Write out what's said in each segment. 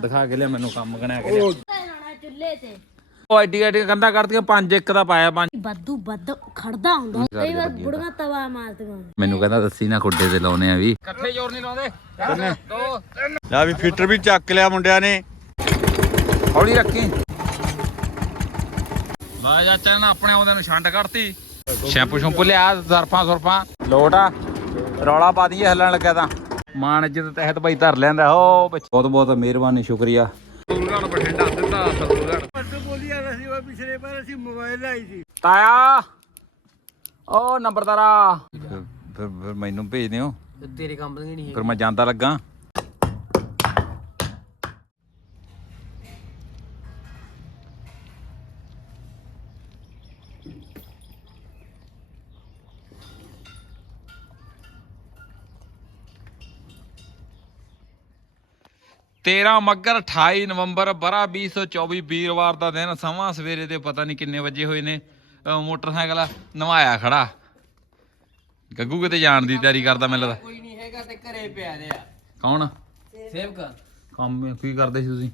ਦਿਖਾ ਕੇ ਲਿਆ ਮੈਨੂੰ ਕੰਮ ਗਣਿਆ ਕੇ ਲਿਆ। ਲਾਣਾ ਚੁੱਲ੍ਹੇ ਤੇ ਉਹ ਐਡੀ ਐਡੀ ਕੰਦਾ ਕੱਢਦੀਆਂ ਪੰਜ ਇੱਕ ਦਾ ਪਾਇਆ ਪੰਜ। ਬੱਦੂ ਬੱਦ ਖੜਦਾ ਹੁੰਦਾ। ਕਈ ਵਾਰ ਬੁੜੀਆਂ ਤਵਾ ਮਾਰਦੀਆਂ ਮੈਨੂੰ ਕਹਿੰਦਾ ਦੱਸੀ ਨਾ ਖੁੱਡੇ ਤੇ ਲਾਉਨੇ ਆ ਵੀ। ਇਕੱਠੇ ਜ਼ੋਰ ਨਹੀਂ ਲਾਉਂਦੇ। ਦੋ ਲੈ ਵੀ ਫਿੱਟਰ ਵੀ ਚੱਕ ਲਿਆ ਮੁੰਡਿਆਂ ਨੇ। ਹੌਲੀ ਰੱਖੀ। ਵਾ ਚਾਚਾ ਨੇ ਆਪਣੇ ਆਉਂਦੇ ਨੂੰ ਛੰਡ ਕੱਢਤੀ। ਸ਼ੈਂਪੂ ਸ਼ੈਂਪੂ ਲਿਆ ਜ਼ਰਫਾਂ ਜ਼ਰਫਾਂ ਲੋਟ ਆ। ਰੌਲਾ ਪਾ ਦਈਏ ਹੱਲਣ ਲੱਗਾ ਤਾਂ। ਮਾਨ ਇੱਜ਼ਤ ਤਹਿਤ ਬਈ ਧਰ ਲੈਂਦਾ ਹੋ ਬਹੁਤ ਬਹੁਤ ਮਿਹਰਬਾਨੀ ਸ਼ੁਕਰੀਆ। ਸਤੂਰਗੜ ਬਠਿੰਡਾ ਸਿੱਧਾ ਸਤੂਰਗੜ ਪੱਟੂ ਬੋਲੀ ਆ ਸੀ ਉਹ ਪਿਛਲੇ ਵਾਰ ਅਸੀਂ ਮੋਬਾਈਲ ਲਾਈ ਸੀ। ਤਾਇਆ ਓ ਨੰਬਰਦਾਰਾ। ਫਿਰ ਫਿਰ ਮੈਨੂੰ ਭੇਜ ਦਿਓ। ਤੇਰੇ ਕੰਮ ਨਹੀਂ ਫਿਰ ਮੈਂ ਜਾਂਦਾ ਲੱਗਾ। ਤੇਰਾਂ ਮੱਗਰ 28 ਨਵੰਬਰ ਬਰਾ 2024 ਵੀਰਵਾਰ ਦਾ ਦਿਨ ਸਮਾਂ ਸਵੇਰੇ ਦੇ ਪਤਾ ਨਹੀਂ ਕਿੰਨੇ ਵਜੇ ਹੋਏ ਨੇ। ਮੋਟਰਸਾਈਕਲ ਨਵਾਇਆ ਖੜਾ। ਗੱਗੂ ਕਿਤੇ ਜਾਣ ਦੀ ਤਿਆਰੀ ਕਰਦਾ ਮੈਨੂੰ ਲੱਗਦਾ। ਕੋਈ ਨਹੀਂ ਹੈਗਾ ਤੇ ਘਰੇ ਪਿਆ ਦੇ ਆ ਕੌਣ? ਸੇਵ ਕਰ ਕੰਮ ਕੀ ਕਰਦੇ ਸੀ ਤੁਸੀਂ?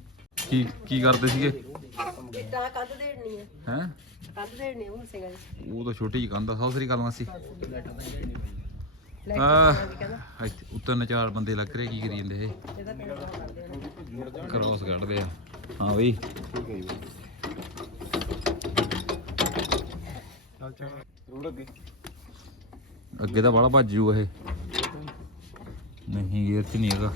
ਕੀ ਕੀ ਕਰਦੇ ਸੀਗੇ? ਇੱਟਾਂ ਕੱਢ ਦੇਣੀ ਹੈ? ਹੈ ਕੱਢ ਦੇਣੀ ਉਹ ਸਿੰਘਾਂ ਉਹ ਤਾਂ ਛੋਟੀ ਜਿਹੀ ਕੰਧ ਆ ਸੌ ਸ੍ਰੀ ਅਕਾਲ ਮਾਸੀ। ਆਹ ਇੱਥੇ ਉੱਤਰ ਚਾਰ ਬੰਦੇ ਲੱਗ ਰਹੇ ਕੀ ਕਰੀ ਜਾਂਦੇ ਇਹ? ਕ੍ਰੋਸ ਕੱਢਦੇ ਆ। ਹਾਂ ਬਈ। ਅੱਗੇ ਤਾਂ ਬੜਾ ਭੱਜ ਜੂ ਇਹ। ਨਹੀਂ ਗੇਅਰ 'ਚ ਨਹੀਂ ਹੈਗਾ।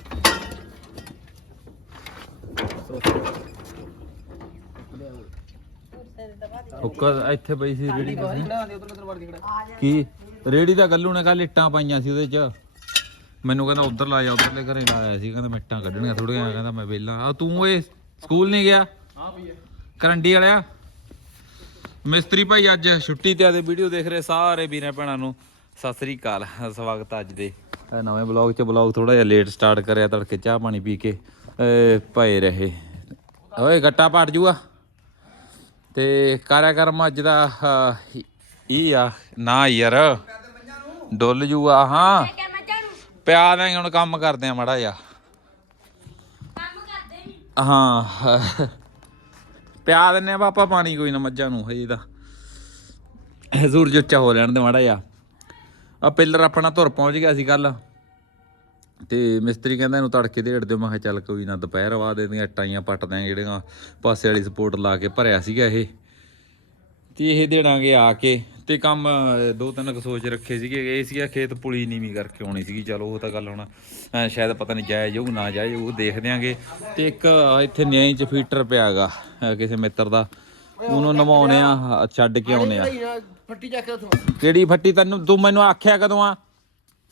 ਉੱਕਾ ਇੱਥੇ ਪਈ ਸੀ ਰੇੜੀ ਕੀ? ਰੇੜੀ ਦਾ ਗੱਲੂ ਨੇ ਕੱਲ ਇੱਟਾਂ ਪਾਈਆਂ ਸੀ ਉਹਦੇ 'ਚ। ਮੈਨੂੰ ਕਹਿੰਦਾ ਉਧਰ ਲਾ ਜਾ ਉਧਰਲੇ ਘਰੇ ਲਾਇਆ ਸੀ ਕਹਿੰਦਾ ਮੈਂ ਇੱਟਾਂ ਕੱਢਣੀਆਂ ਥੋੜੀਆਂ ਕਹਿੰਦਾ ਮੈਂ ਵਿਹਲਾ। ਆ ਤੂੰ ਓਏ ਸਕੂਲ ਨਹੀਂ ਗਿਆ? ਹਾਂ ਭਈਆ। ਕਰੰਡੀ ਵਾਲਿਆ? ਮਿਸਤਰੀ ਭਾਈ ਅੱਜ ਛੁੱਟੀ ਤੇ ਆਦੇ ਵੀਡੀਓ ਦੇਖ ਰਹੇ ਸਾਰੇ ਵੀਰਾਂ ਭੈਣਾਂ ਨੂੰ। ਸਤਿ ਸ੍ਰੀ ਅਕਾਲ ਸਵਾਗਤ ਅੱਜ ਦੇ। ਨਵੇਂ ਬਲੌਗ 'ਚ ਬਲੌਗ ਥੋੜਾ ਜਿਹਾ ਲੇਟ ਸਟਾਰਟ ਕਰਿਆ ਤੜਕੇ ਚਾਹ ਪਾਣੀ ਪੀ ਕੇ ਪਏ ਰਹੇ। ਓਏ ਗੱਟਾ ਪਾਟ ਜੂਆ। ਤੇ ਕਾਰਿਆਕਰਮ ਅੱਜ ਦਾ ਇਹ ਆ? ਨਾ ਯਾਰ। ਡੁੱਲ ਜੂਆ ਹਾਂ। ਪਿਆ ਦਾਂਗੇ ਹੁਣ ਕੰਮ ਕਰਦੇ ਆ ਮੜਾ ਜਾ ਕੰਮ ਕਰਦੇ ਨਹੀਂ ਹਾਂ। ਪਿਆ ਦਿੰਨੇ ਆ ਪਾਪਾ ਪਾਣੀ ਕੋਈ ਨਾ ਮੱਝਾਂ ਨੂੰ ਹਜੇ ਤਾਂ। ਸੂਰਜ ਉੱਚਾ ਹੋ ਲੈਣ ਦੇ ਮਾੜਾ ਜਾ ਆ ਪਿੱਲਰ ਆਪਣਾ ਧੁਰ ਪਹੁੰਚ ਗਿਆ ਸੀ ਕੱਲ ਤੇ ਮਿਸਤਰੀ ਕਹਿੰਦਾ ਇਹਨੂੰ ਤੜਕੇ ਦੇੜ ਦਿਓ ਮੈਂ ਕਿਹਾ ਚੱਲ ਕੋਈ ਨਾ ਦੁਪਹਿਰ ਬਾਅਦ ਇਹਦੀਆਂ ਟਾਈਆਂ ਪੱਟ ਦਿਆਂਗੇ ਜਿਹੜੀਆਂ ਪਾਸੇ ਵਾਲੀ ਸਪੋਰਟ ਲਾ ਕੇ ਭਰਿਆ ਸੀਗਾ ਇਹ। ਤੇ ਇਹ ਦੇਣਾਗੇ ਆ ਕੇ। ਤੇ ਕੰਮ ਦੋ ਤਿੰਨ ਕੁ ਸੋਚ ਰੱਖੇ ਸੀਗੇ। ਇਹ ਸੀਗਾ ਖੇਤ ਪੁਲੀ ਨੀਵੀਂ ਕਰਕੇ ਆਉਣੀ ਸੀਗੀ। ਚਲੋ ਉਹ ਤਾਂ ਗੱਲ ਹੁਣ ਸ਼ਾਇਦ ਪਤਾ ਨਹੀਂ ਜਾਇਜ਼ ਹੋਊ ਨਾ ਜਾਇਜ਼ ਹੋਊ ਦੇਖ ਦਿਆਂਗੇ। ਤੇ ਇੱਕ ਇੱਥੇ ਨਿਆਂ ਚ ਫੀਟਰ ਪਿਆਗਾ ਕਿਸੇ ਮਿੱਤਰ ਦਾ। ਉਹਨੂੰ ਨਵਾਉਣੇ ਆ ਛੱਡ ਕੇ ਆਉਣੇ ਆ। ਫੱਟੀ ਚੱਕ ਉਥੋਂ ਕਿਹੜੀ ਫੱਟੀ ਤੈਨੂੰ ਤੂੰ ਮੈਨੂੰ ਆਖਿਆ ਕਦੋਂ ਆ?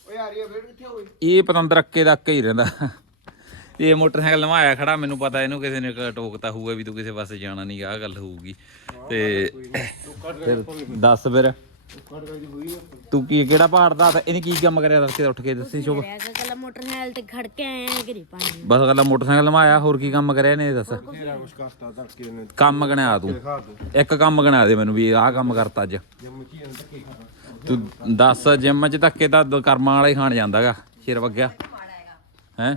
ਓਏ ਯਾਰ ਇਹ ਵੇੜ ਕਿੱਥੇ ਹੋਈ ਇਹ ਪਤੰਦਰ ਅੱਕੇ ਦਾ ਅੱਕੇ ਹੀ ਰਹਿੰਦਾ। ਇਹ ਮੋਟਰਸਾਈਕਲ ਲਵਾਇਆ ਖੜਾ ਮੈਨੂੰ ਪਤਾ ਇਹਨੂੰ ਕਿਸੇ ਨੇ ਟੋਕਤਾ ਹੋਊਗਾ ਵੀ ਤੂੰ ਕਿਸੇ ਪਾਸੇ ਜਾਣਾ ਨਹੀਂ ਆਹ ਗੱਲ ਹੋਊਗੀ। ਤੇ ਫਿਰ ਦੱਸ ਫਿਰ। ਤੂੰ ਕੀ ਕਿਹੜਾ ਪਹਾੜ ਦਾ? ਤੇ ਇਹਨੇ ਕੀ ਕੰਮ ਕਰਿਆ? ਦੱਸ ਕੇ ਉੱਠ ਕੇ ਦੱਸੀ ਸ਼ੋਭ। ਕੱਲਾ ਮੋਟਰਸਾਈਕਲ ਤੇ ਖੜ ਕੇ ਆਏ ਆ ਘਰੇ ਪਾਣੀ ਬਸ ਗੱਲਾਂ ਮੋਟਰਸਾਈਕਲ ਲਵਾਇਆ ਹੋਰ ਕੀ ਕੰਮ ਕਰਿਆ ਇਹਨੇ ਦੱਸ। ਕੰਮ ਗਣਿਆ ਤੂੰ। ਇੱਕ ਕੰਮ ਗਣਾ ਦੇ ਮੈਨੂੰ ਵੀ ਆਹ ਕੰਮ ਕਰਤਾ ਅੱਜ। ਤੂੰ ਦੱਸ ਜਿੰਮ ਚ ਧੱਕੇ ਤਾਂ ਦ- ਕਰਮਾਂ ਵਾਲਾ ਹੀ ਖਾਣ ਜਾਂਦਾਗਾ ਸ਼ੇਰ ਵਗਿਆ। ਹੈ?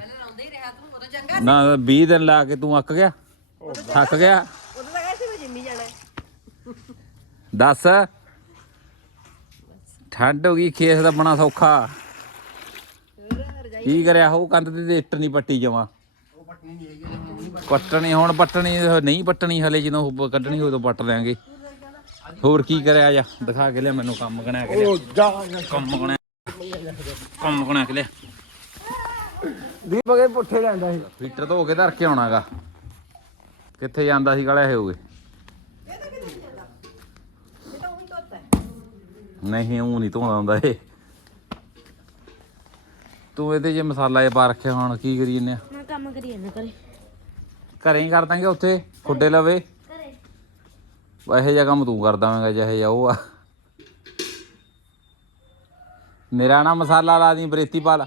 ਨਾ 20 ਦਿਨ ਲਾ ਕੇ ਤੂੰ ਅੱਕ ਗਿਆ। ਥੱਕ ਗਿਆ। ਦੱਸ। ਠੰਡ ਹੋ ਗਈ ਖੇਸ ਦਾ ਬਣਾ ਸੌਖਾ। ਕੀ ਕਰਿਆ? ਹੋ ਕੰਧ ਤੇ ਇੱਟ ਨਹੀਂ ਪੱਟੀ ਜਮਾ। ਪੱਟਣੀ ਹੁਣ ਪੱਟਣੀ ਨਹੀਂ ਪੱਟਣੀ ਹਲੇ ਜਦੋਂ ਉਹ ਕੱਢਣੀ ਹੋਏ ਤਾਂ ਪੱਟ ਦਿਆਂਗੇ। ਹੋਰ ਕੀ ਕਰਿਆ ਜਾ? ਦਿਖਾ ਕੇ ਲਿਆ ਮੈਨੂੰ ਕੰਮ ਗਣਿਆ ਕੇ ਲਿਆ। ਕੰਮ ਗਣਿਆ ਕੰਮ ਗਣਿਆ ਕੇ ਲਿਆ। ਦੀ ਬਗੇ ਪੁੱਠੇ ਜਾਂਦਾ ਸੀ। ਫੀਟਰ ਧੋ ਕੇ ਧਰ ਕੇ ਆਉਣਾਗਾ। ਕਿੱਥੇ ਜਾਂਦਾ ਸੀ ਗਲੇ ਹੋਗੇ ਨਹੀਂ ਉਹ ਨਹੀਂ ਧੋਣਾ ਹੁੰਦਾ ਇਹ। ਤੂੰ ਇਹਦੇ ਜੇ ਮਸਾਲਾ ਇਹ ਪਾ ਰੱਖਿਆ ਹੁਣ ਕੀ ਕਰੀ ਜੰਨੇ ਮੈਂ ਕੰਮ ਕਰੀ ਜਾਂਦਾ ਕਰੇ ਘਰੇ ਹੀ ਕਰ ਦਾਂਗੇ ਉੱਥੇ ਖੁੱਡੇ ਲਵੇ। ਘਰੇ। ਇਹੋ ਜਿਹਾ ਕੰਮ ਤੂੰ ਕਰਦਾ ਹੋਵੇਂਗਾ ਜਿਹੇ ਜਿਹਾ ਉਹ ਆ। ਮੇਰਾ ਨਾ ਮਸਾਲਾ ਲਾ ਦੀ ਬਰੇਤੀ ਪਾ ਲਾ।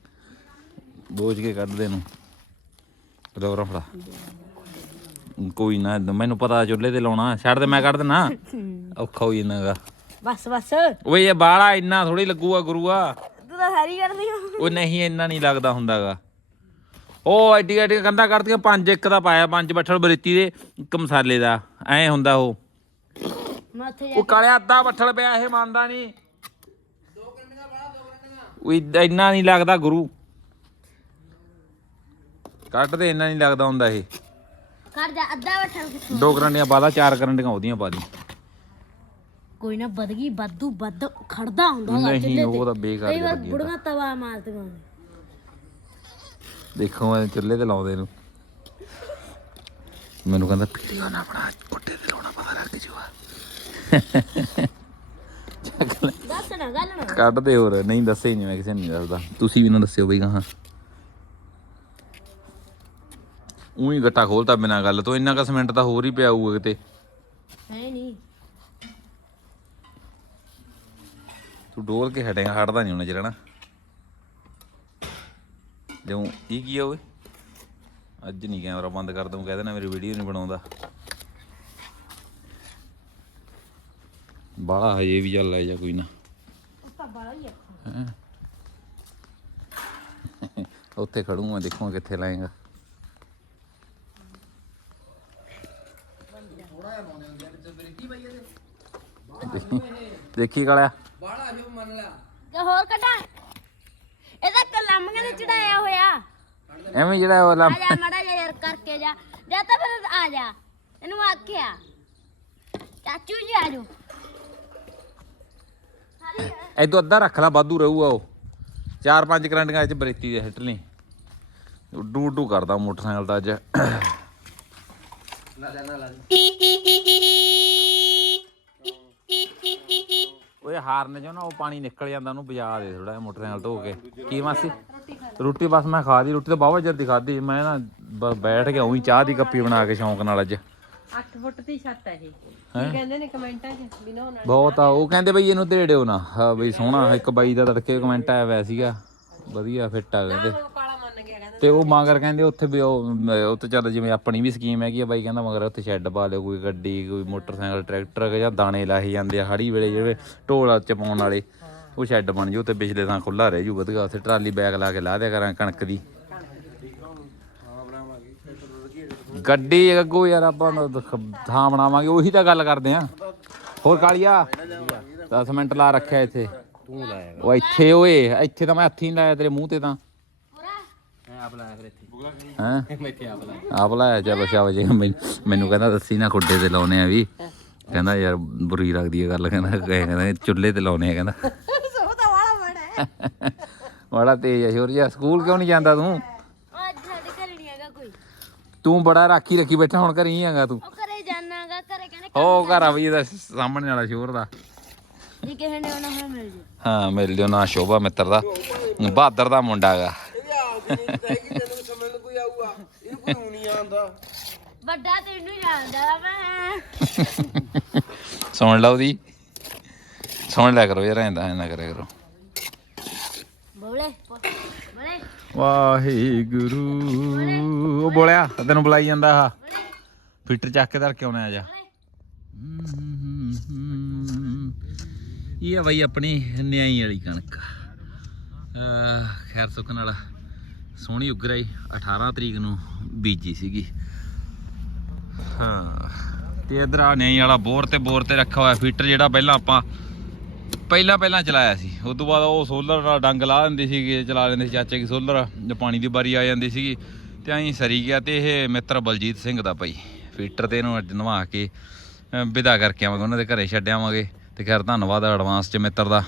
ਬੋਝ ਕੇ ਕੱਢ ਦੇ ਨੂੰ ਰੋਰਾ ਫੜਾ। ਕੋਈ ਨਾ ਮੈਨੂੰ ਪਤਾ ਚੁੱਲ੍ਹੇ ਤੇ ਲਾਉਣਾ ਛੱਡ ਦੇ ਮੈਂ ਕੱਢ ਦੇਣਾ ਔਖਾ ਹੋਈ ਜਾਂਦਾਗਾ ਬਸ ਬਸ। ਓਏ ਇਹ ਬਾਲਾ ਇੰਨਾ ਥੋੜੀ ਲੱਗੂਗਾ ਗੁਰੂਆ। ਤੂੰ ਤਾਂ ਸਾਰੀ ਕਰਦੀ ਹੋ ਉਹ ਨਹੀਂ ਇੰਨਾ ਨਹੀਂ ਲੱਗਦਾ ਹੁੰਦਾਗਾ ਉਹ ਐਡੀ ਐਡੀ ਕੰਦਾ ਕਰਦੀਆਂ ਪੰਜ ਇੱਕ ਦਾ ਪਾਇਆ ਪੰਜ ਬੱਠਲ ਬਰੀਤੀ ਦੇ ਇੱਕ ਮਸਾਲੇ ਦਾ। ਐ ਹੁੰਦਾ ਉਹ। ਉਹ ਕਾਲਿਆ ਅੱਧਾ ਬੱਠਲ ਪਿਆ ਇਹ ਮੰਨਦਾ ਨਹੀਂ। ਉਹ ਏਦਾਂ- ਇੰਨਾ ਨਹੀਂ ਲੱਗਦਾ ਗੁਰੂ। ਕੱਢ ਦੇ ਇੰਨਾ ਨਹੀਂ ਲੱਗਦਾ ਹੁੰਦਾ ਇਹ। ਕਰ ਜਾ ਅੱਧਾ ਵਟਣ ਕਿੱਥੋਂ ਦੋ ਕਰੰਡੀਆਂ ਪਾਦਾ ਚਾਰ ਕਰੰਡੀਆਂ ਉਹਦੀਆਂ ਪਾ ਦੀ। ਕੋਈ ਨਾ ਵੱਧ ਗਈ ਵਾਧੂ ਵੱਧ ਖੜਦਾ ਹੁੰਦਾ ਉਹਦਾ ਨਹੀਂ ਉਹ ਤੇ। ਤਾਂ ਬੇਕਾਰ ਕਈ ਵਾਰ ਲੱਗੀ ਬੁੜੀਆਂ ਤਵਾ ਮਾਰਦੀਆਂ ਨੇ। ਦੇਖੋ ਮੈਂ ਚੁੱਲ੍ਹੇ ਤੇ ਲਾਉਂਦੇ ਨੂੰ। ਮੈਨੂੰ ਕਹਿੰਦਾ ਵੀਡੀਓ ਨਾ ਬਣਾ ਉੱਤੇ ਤੇ ਲਾਉਣਾ ਪਤਾ ਲੱਗ ਜੂਗਾ। ਚੱਕ ਲੈ। ਦੱਸ ਨਾ ਗੱਲ ਨਾ। ਕੱਢ ਦੇ ਹੋਰ ਨਹੀਂ ਦੱਸੇ ਨਹੀਂ ਮੈਂ ਕਿਸੇ ਨੂੰ ਨਹੀਂ ਦੱਸਦਾ। ਤੁਸੀਂ ਵੀ ਨਾ ਦੱਸਿਓ ਬਈ ਕਹਾਂ ਉਹੀ ਗੱਟਾ ਖੋਲਤਾ ਬਿਨਾਂ ਗੱਲ ਤੋਂ ਇੰਨਾ ਕੁ ਸੀਮੈਂਟ ਤਾਂ ਹੋਰ ਹੀ ਪਿਆ ਹੋਊਗਾ ਕਿਤੇ। ਹੈ ਨਹੀਂ। ਤੂੰ ਡੋਲ ਕੇ ਹਟੇਗਾ ਹਟਦਾ ਨਹੀਂ ਹੁਣ ਜਿਹੜਾ ਜਿਉਂ ਇਹ ਕੀ ਆ ਓਏ? ਅੱਜ ਨਹੀਂ ਕੈਮਰਾ ਬੰਦ ਕਰ ਦੂੰ ਕਹਿ ਦੇਣਾ ਮੇਰੀ ਵੀਡੀਓ ਨਹੀਂ ਬਣਾਉਂਦਾ। ਬਾਹਲਾ ਹਜੇ ਵੀ ਚੱਲ ਲੈ ਜਾ ਕੋਈ ਨਾ। ਤਾਂ ਬੜਾ ਹੀ ਆ ਹੈਂ। ਉੱਥੇ ਖੜੂ ਮੈਂ ਦੇਖੂਗਾ ਕਿੱਥੇ ਲਾਏਗਾ। ਦੇਖੀ ਕਾਲਿਆ। ਤੇ ਹੋਰ ਕਟਾ ਇਹਦਾ ਕਲਮੀਆਂ ਤੇ ਚੜਾਇਆ ਹੋਇਆ। ਐਵੇਂ ਜਿਹੜਾ ਉਹ ਆ ਲੰਮ ਜਾ ਮੜਾ ਜਾ ਯਾਰ ਕਰਕੇ ਜਾ। ਜਾਂ ਤਾਂ ਫਿਰ ਆ ਜਾ। ਇਹਨੂੰ ਆਖਿਆ। ਚਾਚੂ ਜੀ ਆ ਜਾਓ। ਐਦੋਂ ਅੱਧਾ ਰੱਖ ਲਾ ਵਾਧੂ ਰਹੂਗਾ ਉਹ। ਚਾਰ ਪੰਜ ਕਰੰਟੀਆਂ ਚ ਬਰੇਤੀ ਦੇ ਹਿੱਟ ਲਈ। ਡੂ ਡੂ ਕਰਦਾ ਮੋਟਰਸਾਈਕਲ ਦਾ ਅੱਜ। ਓਏ ਹਾਰਨ ਚੋਂ ਨਾ ਉਹ ਪਾਣੀ ਨਿਕਲ ਜਾਂਦਾ ਉਹਨੂੰ ਬਜਾ ਦੇ ਥੋੜਾ ਜਿਹਾ ਮੋਟਰਸਾਈਕਲ ਧੋ ਕੇ। ਕੀ ਮਾਸੀ? ਰੋਟੀ ਬਸ ਮੈਂ ਖਾ ਰੋਟੀ ਤਾਂ ਬਾਵਾ ਜਰ ਦੀ ਖਾਦੀ ਮੈਂ ਨਾ ਬੈਠ ਗਿਆ ਉਹੀ ਚਾਹ ਦੀ ਕੱਪੀ ਬਣਾ ਕੇ ਸ਼ੌਂਕ ਨਾਲ ਅੱਜ। 8 ਫੁੱਟ ਦੀ ਛੱਤ ਹੈ ਇਹ? ਕਹਿੰਦੇ ਨੇ ਕਮੈਂਟਾਂ 'ਚ? ਵੀ ਨਾ ਉਹਨਾਂ ਬਹੁਤ ਆ ਉਹ ਕਹਿੰਦੇ ਬਈ ਇਹਨੂੰ ਢੇੜਿਓ ਨਾ। ਹਾਂ ਬਈ ਸੋਹਣਾ ਇੱਕ ਬਾਈ ਦਾ ਤੜਕੇ ਕਮੈਂਟ ਆਇਆ ਹੋਇਆ ਸੀਗਾ। ਵਧੀਆ ਫਿੱਟ ਆ ਕਹਿੰਦੇ ਕਾਲਾ ਮੰਨ ਗਿਆ ਕਹਿੰਦਾ ਤੇ ਉਹ ਮਗਰ ਕਹਿੰਦੇ ਉੱਥੇ ਵੀ ਉਹ, ਮ- ਉਹ ਚੱਲ ਜਿਵੇਂ ਆਪਣੀ ਵੀ ਸਕੀਮ ਹੈਗੀ ਆ ਬਾਈ, ਕਹਿੰਦਾ ਮਗਰ ਉੱਥੇ ਸ਼ੈੱਡ ਪਾ ਲਿਓ, ਕੋਈ ਗੱਡੀ, ਕੋਈ ਮੋਟਰਸਾਈਕਲ, ਟਰੈਕਟਰ ਜਾਂ ਦਾਣੇ ਲਾਹੀ ਜਾਂਦੇ ਆ ਹੜੀ ਵੇਲੇ ਜਿਹੜੇ ਢੋਲ ਚ ਪਾਉਣ ਵਾਲੇ, ਉਹ ਸ਼ੈੱਡ ਬਣ ਜੂ ਤੇ ਪਿਛਲੇ ਥਾਂ ਖੁੱਲਾ ਰਹਿ ਜੂ ਵਧੀਆ, ਉੱਥੇ ਟਰਾਲੀ ਬੈਗ ਲਾ ਕੇ ਲਾ ਦਿਆ ਕਰਾਂ ਕਣਕ ਦੀ। ਗੱਡੀ ਅੱਗੋ ਯਾਰ ਆਪਾਂ ਨੂੰ ਦੁੱਖ- ਥਾਂ ਬਣਾਵਾਂਗੇ, ਉਹੀ ਤਾਂ ਗੱਲ ਕਰਦੇ ਆ। ਹੋਰ ਕਾਲੀਆ 10 ਮਿੰਟ ਲਾ ਰੱਖਿਆ ਇੱਥੇ। ਤੂੰ ਲਾਇਆ ਉਹ ਇੱਥੇ ਓਏ, ਇੱਥੇ ਤਾਂ ਮੈਂ ਹੱਥੀ ਨਹੀਂ ਲਾਇਆ ਤੇਰੇ ਮੂੰਹ ਤੇ ਤਾਂ। ਹੈਂ? ਆਪ ਲਾਇਆ। ਚਲੋ ਸ਼ਾਬਾਸ਼ ਜੀ ਮੈਨੂੰ- ਮੈਨੂੰ ਕਹਿੰਦਾ ਦੱਸੀ ਨਾ ਖੁੱਡੇ ਤੇ ਲਾਉਨੇ ਆ ਵੀ। ਕਹਿੰਦਾ ਯਾਰ ਬੁਰੀ ਲੱਗਦੀ ਹੈ ਗੱਲ ਕਹਿੰਦਾ ਕਹਿੰਦਾ ਚੁੱਲ੍ਹੇ ਤੇ ਲਾਉਨੇ ਆ ਕਹਿੰਦਾ। ਸੋ ਤਾਂ ਵਾਲਾ ਬੜਾ ਹੈ। ਬੜਾ ਤੇਜ਼ ਹੈ ਸ਼ੋਰ ਜਿਹਾ ਸਕੂਲ ਕਿਉਂ ਨਹੀਂ ਜਾਂਦਾ ਤੂੰ? ਅੱਜ ਸਾਡੇ ਘਰੇ ਨਹੀਂ ਹੈਗਾ ਕੋਈ। ਤੂੰ ਬੜਾ ਰਾਖੀ ਰੱਖੀ ਬੈਠਾ ਹੁਣ ਘਰੇ ਹੀ ਹੈਗਾ ਤੂੰ। ਉਹ ਘਰੇ ਜਾਣਾਗਾ ਘਰੇ ਕਹਿੰਦੇ ਉਹ ਘਰ ਆ ਵੀ ਇਹਦਾ ਸਾਹਮਣੇ ਵਾਲਾ ਸ਼ੋਰ ਦਾ। ਜੀ ਕਿਸੇ ਨੇ ਉਹਨਾਂ ਨੂੰ ਮਿਲ ਜੇ ਹਾਂ ਮਿਲ ਲਿਓ ਨਾ ਸ਼ੋਭਾ ਮਿੱਤਰ ਦਾ। ਬਹਾਦਰ ਦਾ ਮੁੰਡਾ ਹੈਗਾ। ਕੋਈ ਆਊਗਾ ਇਹਨੂੰ ਕੋਈ ਨਹੀਂ ਆਉਂਦਾ ਵੱਡਾ ਤੈਨੂੰ ਜਾਣਦਾ ਮੈਂ। ਸੁਣ ਲਓ ਦੀ ਸੁਣ ਲਿਆ ਕਰੋ ਯਾਰ ਐਂਦਾ ਐਂ ਨਾ ਕਰਿਆ ਕਰੋ। ਬੋਲੇ ਬੋਲੇ। ਵਾਹਿਗੁਰੂ। ਉਹ ਬੋਲਿਆ ਤੈਨੂੰ ਬੁਲਾਈ ਜਾਂਦਾ ਆ ਫਿੱਟਰ ਚੱਕ ਕੇ ਧਰ ਕੇ ਆਉਣਾ ਆ ਜਾ ਇਹ ਆ ਬਈ ਆਪਣੀ ਨਿਆਈ ਵਾਲੀ ਕਣਕ। ਆ ਖੈਰ ਸੁੱਕਣ ਵਾਲਾ ਸੋਹਣੀ ਉੱਗਰ ਆਈ 18 ਤਰੀਕ ਨੂੰ ਬੀਜੀ ਸੀਗੀ। ਹਾਂ, ਤੇ ਇਧਰ ਆ ਨਿਆਈ ਵਾਲਾ ਬੋਰ ਤੇ ਬੋਰ ਤੇ ਰੱਖਿਆ ਹੋਇਆ ਫੀਟਰ ਜਿਹੜਾ ਪਹਿਲਾਂ ਆਪਾਂ ਪਹਿਲਾਂ ਪਹਿਲਾਂ ਚਲਾਇਆ ਸੀ। ਉਸ ਤੋਂ ਬਾਅਦ ਉਹ ਸੋਲਰ ਦਾ ਡੰਗ ਲਾ ਦਿੰਦੇ ਸੀਗੇ, ਚਲਾ ਲੈਂਦੇ ਸੀ ਚਾਚੇ ਕੀ ਸੋਲਰ ਜੇ ਪਾਣੀ ਦੀ ਵਾਰੀ ਆ ਜਾਂਦੀ ਸੀਗੀ। ਤੇ ਐਂ ਸਰੀ ਗਿਆ ਤੇ ਇਹ ਮਿੱਤਰ ਬਲਜੀਤ ਸਿੰਘ ਦਾ ਭਾਈ ਫੀਟਰ ਤੇ ਇਹਨੂੰ ਅੱਜ ਨਵਾ ਕੇ ਵਿਦਾ ਕਰਕੇ ਆਵਾਂਗੇ, ਉਹਨਾਂ ਦੇ ਘਰੇ ਛੱਡ ਆਵਾਂਗੇ। ਤੇ ਖੈਰ, ਧੰਨਵਾਦ ਐਡਵਾਂਸ ਚ ਮਿੱਤਰ ਦਾ।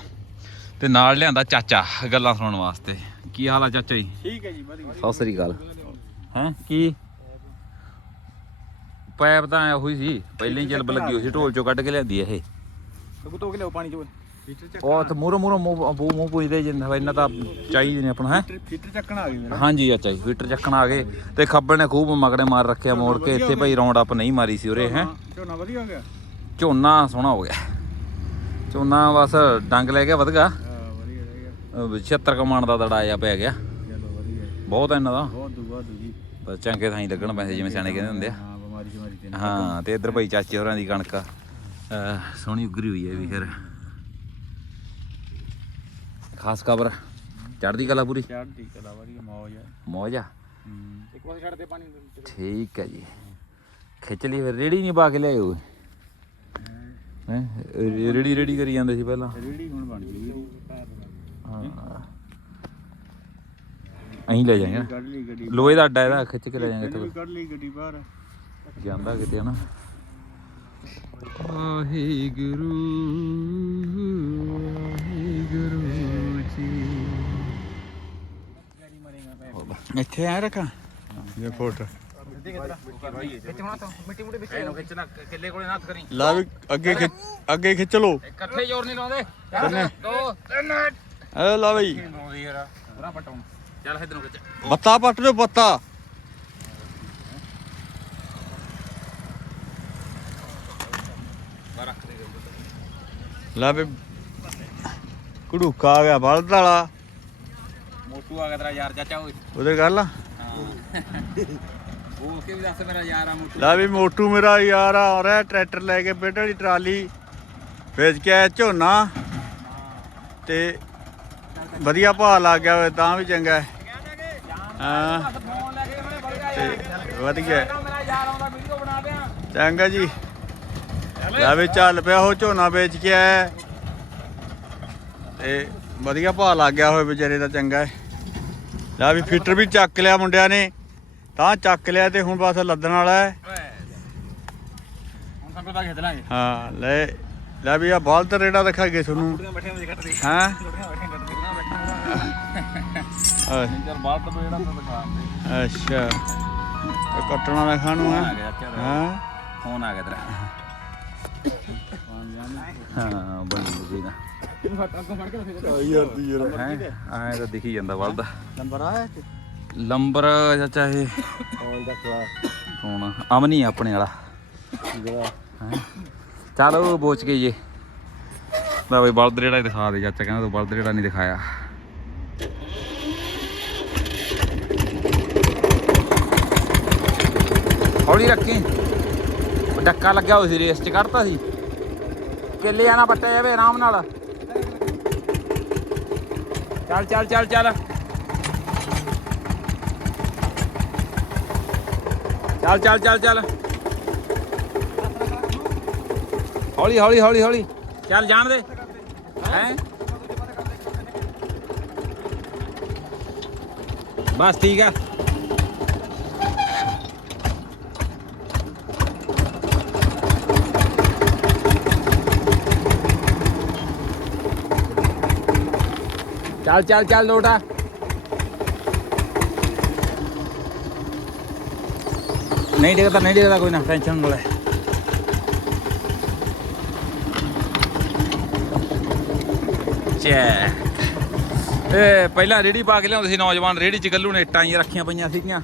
ਤੇ ਨਾਲ ਲਿਆਂਦਾ ਚਾਚਾ ਗੱਲਾਂ ਸੁਣਨ ਵਾਸਤੇ। ਕੀ ਹਾਲ ਆ ਚਾਚਾ ਜੀ? ਠੀਕ ਹੈ ਜੀ ਵਧੀਆ। ਸਤਿ ਸ੍ਰੀ ਅਕਾਲ। ਹੈ ਕੀ? ਪੈਪ ਤਾਂ ਉਹੀ ਸੀ ਪਹਿਲਾਂ ਹੀ ਜਲਬ ਲੱਗੀ ਹੋਈ ਸੀ ਢੋਲ ਚੋਂ ਕੱਢ ਕੇ ਲਿਆਂਦੀ ਇਹ। ਤੂੰ ਤੋ ਕੇ ਲਿਓ ਪਾਣੀ ਚੋਂ। ਫੀਟਰ ਚੱਕ ਉਹ ਤੇ ਮੂਰੋ ਮੂਰੋ ਮੂੰਹ ਮੂੰਹ ਪੁੱਜਦੇ ਜਿੰਨਾ ਇਹਨਾਂ ਤਾਂ ਚਾਹੀਦੇ ਨੇ ਆਪਣਾ ਹੈ? ਫੀਟਰ ਚੱਕਣ ਆ ਗਈ ਮੇਰਾ। ਹਾਂਜੀ ਅੱਛਾ ਜੀ ਫੀਟਰ ਚੱਕਣ ਆ ਗਏ ਤੇ ਖੱਬਲ ਨੇ ਖੂਬ ਮਗੜੇ ਮਾਰ ਰੱਖਿਆ ਮੋੜ ਕੇ ਇੱਥੇ ਭਾਈ ਰੌਂਡ ਅਪ ਨਹੀਂ ਮਾਰੀ ਸੀ ਉਰੇ ਹੈ? ਝੋਨਾ ਵਧੀਆ ਹੋ ਗਿਆ। ਝੋਨਾ ਸੋਹਣਾ ਹੋ ਗਿਆ। ਝੋਨਾ ਬਸ ਡੰਗ ਲੈ ਗਿਆ। ਵਧਗਾ 76 ਕਮਾਣ ਦਾ ਦੜਾਇਆ ਪੈ ਗਿਆ। ਚਲੋ ਵਧੀਆ ਬਹੁਤ ਇਹਨਾਂ ਦਾ। ਬਹੁਤ ਦੁਆ ਦੂਜੀ ਬਸ ਚੰਗੇ ਥਾਂ ਹੀ ਲੱਗਣ ਪੈਸੇ ਜਿਵੇਂ ਸਿਆਣੇ ਕਹਿੰਦੇ ਹੁੰਦੇ ਆ। ਹਾਂ ਬਿਮਾਰੀ ਤੇ ਹਾਂ ਤੇ ਇੱਧਰ ਭਾਈ ਚਾਚੇ ਹੋਰਾਂ ਦੀ ਕਣਕ ਸੋਹਣੀ ਉਗਰੀ ਹੋਈ ਹੈ ਵੀ ਫਿਰ ਖਾਸ ਖਬਰ। ਚੜਦੀ ਕਲਾ ਪੂਰੀ? ਚੜ੍ਹਦੀ ਕਲਾ ਵਧੀਆ ਮੌਜ ਆ। ਮੌਜ ਆ? ਇੱਕ ਪਾਸੇ ਛੱਡ ਦੇ ਪਾਣੀ ਠੀਕ ਹੈ ਜੀ। ਖਿੱਚ ਲਈ ਫਿਰ। ਰੇੜੀ ਨਹੀਂ ਪਾ ਕੇ ਲਿਆਇਓ ਹੈ? ਰੇੜੀ ਰੇੜੀ ਕਰੀ ਜਾਂਦੇ ਸੀ ਪਹਿਲਾਂ। ਰੇੜੀ ਹੁਣ ਬਣ ਗਈ ਹਾਂ। ਅਹੀਂ ਲੈ ਜਾਏਗਾ ਕੱਢ ਲਈ ਗੱਡੀ ਲੋਹੇ ਦਾ ਅੱਡਾ ਇਹਦਾ ਖਿੱਚ ਕੇ ਲੈ ਜਾਏਗਾ ਇਹਨੇ ਵੀ ਕੱਢ ਲਈ ਗੱਡੀ ਬਾਹਰ। ਜਾਂਦਾ ਕਿਤੇ ਹਨਾ। ਵਾਹਿਗੁਰੂ ਵਾਹਿਗੁਰੂ ਜੀ। ਇੱਥੇ ਆ ਰੱਖਾਂ। ਇਹ ਫੋਟੋ। ਇਹਨੂੰ ਖਿੱਚਣਾ ਕਿੱਲੇ ਕੋਲੇ ਨਾ ਹੱਥ ਕਰੀ ਲਾ ਵੀ ਅੱਗੇ ਖਿੱਚ ਅੱਗੇ ਖਿੱਚ ਲੋ ਇਕੱਠੇ ਜ਼ੋਰ ਨਹੀਂ ਲਾਉਂਦੇ। ਦੋ। ਤਿੰਨ ਐ ਲਾ ਬਈ। ਲਾਉਂਦੀ ਯਾਰ ਪੂਰਾ ਪਟਾਉਣ ਚੱਲ ਇਧਰ ਨੂੰ ਖਿੱਚ। ਬੱਤਾ ਪੱਟ ਦਿਓ ਬੱਤਾ ਲਾ ਵੀ ਕੜੂਕਾ ਆ ਗਿਆ ਬਲਦ ਵਾਲਾ। ਮੋਟੂ ਆ ਗਿਆ ਤੇਰਾ ਯਾਰ ਚਾਚਾ ਓਏ। ਉਹਦੇ ਗੱਲ ਆ ਉਹ ਕੇ ਵੀ ਦੱਸ ਮੇਰਾ ਯਾਰ ਆ ਮੋਟੂ। ਲਾ ਵੀ ਮੋਟੂ ਮੇਰਾ ਯਾਰ ਆ ਰਿਹਾ ਟਰੈਕਟਰ ਲੈ ਕੇ ਬੇਟੇ ਵਾਲੀ ਟਰਾਲੀ ਵੇਚ ਕੇ ਆਇਆ ਝੋਨਾ। ਤੇ ਵਧੀਆ ਭਾਅ ਲੱਗ ਗਿਆ ਹੋਵੇ ਤਾਂ ਵੀ ਚੰਗਾ ਹੈ। ਹਾਂ। ਤੇ ਵਧੀਆ ਚੰਗਾ ਜੀ। ਲੈ ਵੀ ਚੱਲ ਪਿਆ ਉਹ ਝੋਨਾ ਵੇਚ ਕੇ ਆਇਆ ਤੇ ਵਧੀਆ ਭਾਅ ਲੱਗ ਗਿਆ ਹੋਵੇ ਵਿਚਾਰੇ ਦਾ ਚੰਗਾ ਹੈ। ਲੈ ਵੀ ਫੀਟਰ ਵੀ ਚੱਕ ਲਿਆ ਮੁੰਡਿਆਂ ਨੇ। ਤਾਂ ਚੱਕ ਲਿਆ ਤੇ ਹੁਣ ਬਸ ਲੱਦਣ ਵਾਲਾ ਹੈ। ਹੁਣ ਸੰਕਲ ਦਾ ਖਿੱਚ ਲਾਂਗੇ। ਹਾਂ ਲੈ ਲੈ ਵੀ ਆ ਬਲਦ ਰੇੜਾ ਦਿਖਾਈਏ ਤੁਹਾਨੂੰ। ਹੋ? ਦੇ ਦੇ ਬਾਹਰ ਤਾਂ ਜਿਹੜਾ ਤਾਂ ਦੇ ਅੱਛਾ। ਇਹ ਕੱਟਣਾ ਮੈਂ ਖਾਣੂ ਆ ਹੈ ਹਾਂ? ਫੋਨ ਆ ਗਿਆ ਤੇਰਾ। ਹਾਂ ਬਣ ਗਈ ਨਾ ਯਾਰ ਦੀ ਯਾਰ ਹੈ ਆਏ ਤਾਂ ਦਿਖੀ ਜਾਂਦਾ ਵੱਲਦਾ ਨੰਬਰ ਆਇਆ ਲੰਬਰ ਚਾਚਾ ਇਹ ਕੌਣ ਦਾ ਕਲਾਸ ਕੌਣ ਅਮਨੀ ਆਪਣੇ ਵਾਲਾ? ਚੱਲ ਬੋਚ ਗਈ ਜੇ। ਲੈ ਬਈ ਬਲਦ ਰੇੜਾ ਹੀ ਦਿਖਾ ਦੇ ਚਾਚਾ ਕਹਿੰਦਾ ਤੂੰ ਬਲਦ ਰੇੜਾ ਨਹੀਂ ਦਿਖਾਇਆ। ਹੌਲੀ ਰੱਖੀ। ਉਹ ਡੱਕਾ ਲੱਗਿਆ ਹੋਇਆ ਸੀ, ਰੇਸ ਚ ਕੱਢਤਾ ਸੀ। ਕਿੱਲੇ ਆਣਾ ਪੱਟਿਆ ਜਾਵੇ ਆਰਾਮ ਨਾਲ। ਚੱਲ ਚੱਲ ਚੱਲ ਚੱਲ। ਚੱਲ ਚੱਲ ਚੱਲ ਚੱਲ। ਹੌਲੀ ਹੌਲੀ ਹੌਲੀ ਹੌਲੀ। ਚੱਲ, ਜਾਣ ਦੇ। ਹੈ? ਬਸ, ਠੀਕ ਆ। ਚੱਲ ਚੱਲ ਚੱਲ ਲੋਟਾ। ਨਹੀਂ ਡਿੱਗਦਾ ਨਹੀਂ ਡਿੱਗਦਾ ਕੋਈ ਨਾ ਟੈਨਸ਼ਨ ਨਾ ਲੈ। ਚੈ ਇਹ ਪਹਿਲਾਂ ਰੇੜੀ ਪਾ ਕੇ ਲਿਆਉਂਦੇ ਸੀ ਨੌਜਵਾਨ, ਰੇੜੀ ਚ ਗੱਲੂ ਨੇ ਇੱਟਾਂ ਹੀ ਰੱਖੀਆਂ ਪਈਆਂ ਸੀਗੀਆਂ।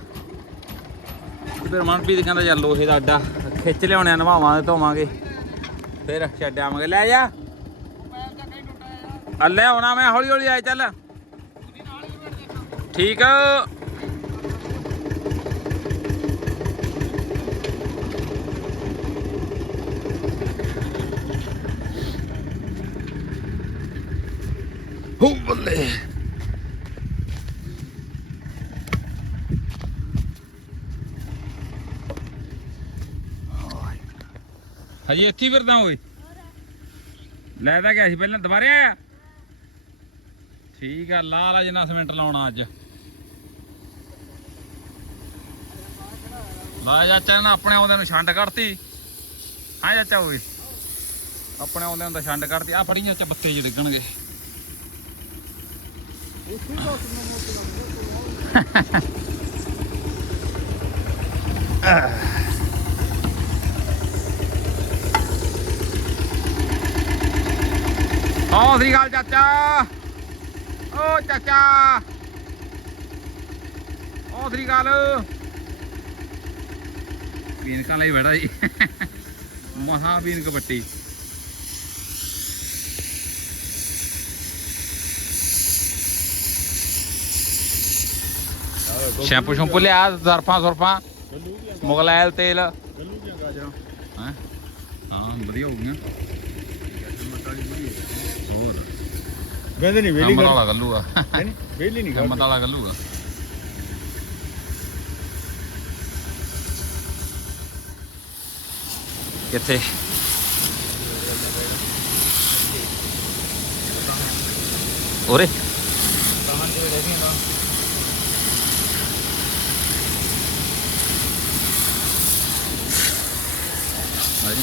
ਤੇ ਫਿਰ ਮਨਪ੍ਰੀਤ ਕਹਿੰਦਾ ਚੱਲ ਲੋਹੇ ਦਾ ਅੱਡਾ, ਖਿੱਚ ਲਿਆਉਣੇ ਨਵਾਵਾਂਗੇ, ਧੋਵਾਂਗੇ। ਫਿਰ ਛੱਡਾਵਾਂਗੇ ਲੈ ਜਾ। ਆ ਲੈ ਆਉਣਾ ਮੈਂ ਹੌਲੀ ਹੌਲੀ ਆਏ ਚੱਲ। ਠੀਕ। ਆ ਹੋ ਬੱਲੇ। ਹਜੀ ਇੱਥੇ ਫਿਰਦਾ ਓਏ। ਲੈ ਤਾਂ ਗਿਆ ਸੀ ਪਹਿਲਾਂ ਦੁਬਾਰੇ ਆਇਆ? ਠੀਕ ਆ, ਲਾ ਲਾ ਜਿੰਨਾ ਸਿਮੈਂਟ ਲਾਉਣਾ ਅੱਜ। ਲਾ ਚਾਚਾ ਨੇ ਆਪਣੇ ਆਉਂਦਿਆਂ ਨੂੰ ਛੰਡ ਕੱਢਤੀ। ਹਾਂ ਚਾਚਾ ਓਏ? ਆਪਣੇ ਆਉਂਦਿਆਂ ਨੂੰ ਤਾਂ ਛੰਡ ਕੱਢਤੀ। ਆ ਫੜੀ ਚਾਚਾ ਬੱਤੇ ਜਿਹੇ ਡਿੱਗਣਗੇ। ਓ ਸ੍ਰੀ ਅਕਾਲ ਚਾਚਾ। ਓ ਚਾਚਾ। ਓ ਸ੍ਰੀ ਅਕਾਲ। ਵੀਨਕਾਂ ਲਈ ਬੈਠਾ ਜੀ। ਮਹਾ ਵੀਨਕ ਪੱਟੀ। ਸ਼ੈਂਪੂ ਸ਼ੈਂਪੂ ਲਿਆ ਜ਼ਰਫਾਂ ਜ਼ਰਫਾਂ ਮੁਗਲੈਲ ਤੇਲ। ਹਾਂ? ਵਧੀਆ ਹੋ ਗਈਆਂ। ਕਹਿੰਦੇ ਨਹੀਂ ਵੇਲੀ ਹਿੰਮਤ ਵਾਲਾ ਗੱਲੂਗਾ ਨਹੀਂ ਵੇਲੀ ਨਹੀਂ ਹਿੰਮਤ ਵਾਲਾ ਗੱਲੂਗਾ ਕਿੱਥੇ ਉਰੇ। ਹਾਂਜੀ